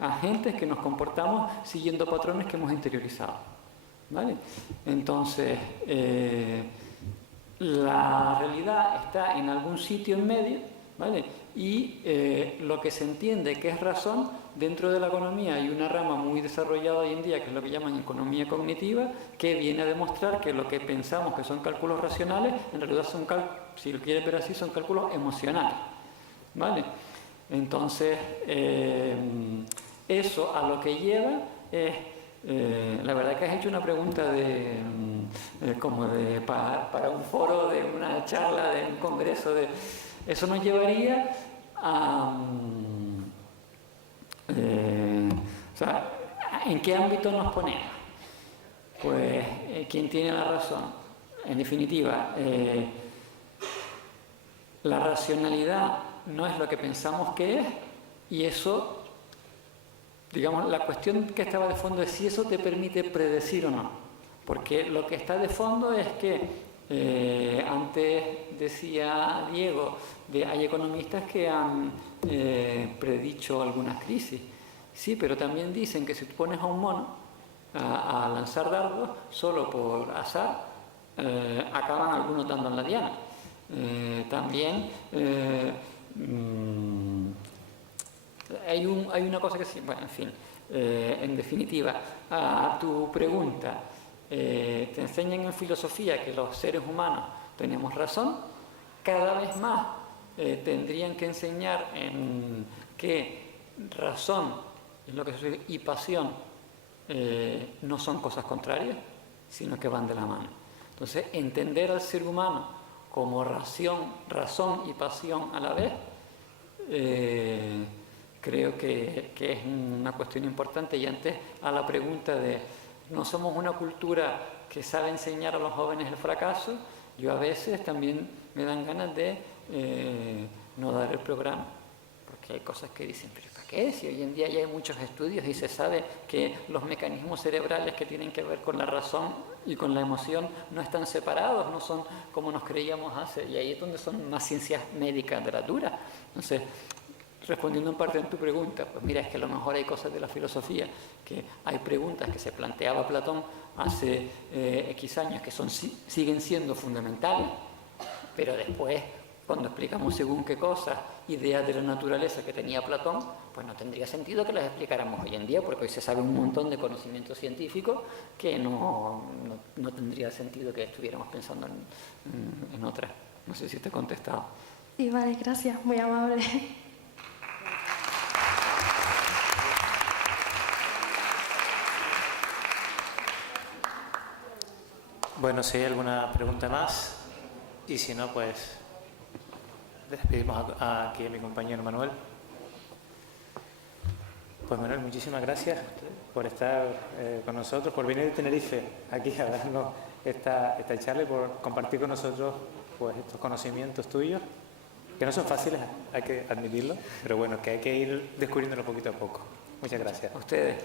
agentes que nos comportamos siguiendo patrones que hemos interiorizado, ¿vale? Entonces, la realidad está en algún sitio en medio, ¿vale? Y lo que se entiende que es razón, dentro de la economía hay una rama muy desarrollada hoy en día, que es lo que llaman economía cognitiva, que viene a demostrar que lo que pensamos que son cálculos racionales, en realidad son si lo quieres ver así, son cálculos emocionales, ¿vale? Entonces, eso a lo que lleva es, la verdad que has hecho una pregunta para un foro, de una charla, de un congreso, eso nos llevaría a... o sea, ¿en qué ámbito nos ponemos? Pues, ¿quién tiene la razón? En definitiva, la racionalidad no es lo que pensamos que es, y eso, digamos, la cuestión que estaba de fondo es si eso te permite predecir o no. Porque lo que está de fondo es que, antes decía Diego, hay economistas que han predicho algunas crisis. Sí, pero también dicen que si tú pones a un mono a lanzar dardos, solo por azar, acaban algunos dando en la diana. También hay una cosa que sí, bueno, en fin, en definitiva, a tu pregunta, te enseñan en filosofía que los seres humanos tenemos razón. Cada vez más tendrían que enseñar en que razón es lo que se dice, y pasión no son cosas contrarias, sino que van de la mano. Entonces, entender al ser humano como razón y pasión a la vez, creo que es una cuestión importante. Y antes, a la pregunta de no somos una cultura que sabe enseñar a los jóvenes el fracaso, yo a veces también me dan ganas de no dar el programa, porque hay cosas que dicen, pero ¿para qué? Si hoy en día ya hay muchos estudios y se sabe que los mecanismos cerebrales que tienen que ver con la razón y con la emoción no están separados, no son como nos creíamos hace, y ahí es donde son más ciencias médicas de la dura. Entonces, respondiendo en parte a tu pregunta, pues mira, es que a lo mejor hay cosas de la filosofía, que hay preguntas que se planteaba Platón hace X años que siguen siendo fundamentales, pero después, cuando explicamos según qué cosas, ideas de la naturaleza que tenía Platón, pues no tendría sentido que las explicáramos hoy en día, porque hoy se sabe un montón de conocimiento científico que no tendría sentido que estuviéramos pensando en otras. No sé si te he contestado. Sí, vale, gracias, muy amable. Bueno, si hay alguna pregunta más, y si no, pues despedimos aquí a mi compañero Manuel. Pues Manuel, muchísimas gracias por estar con nosotros, por venir de Tenerife aquí a darnos esta charla y por compartir con nosotros pues estos conocimientos tuyos, que no son fáciles, hay que admitirlo, pero bueno, que hay que ir descubriéndolo poquito a poco. Muchas gracias. A ustedes.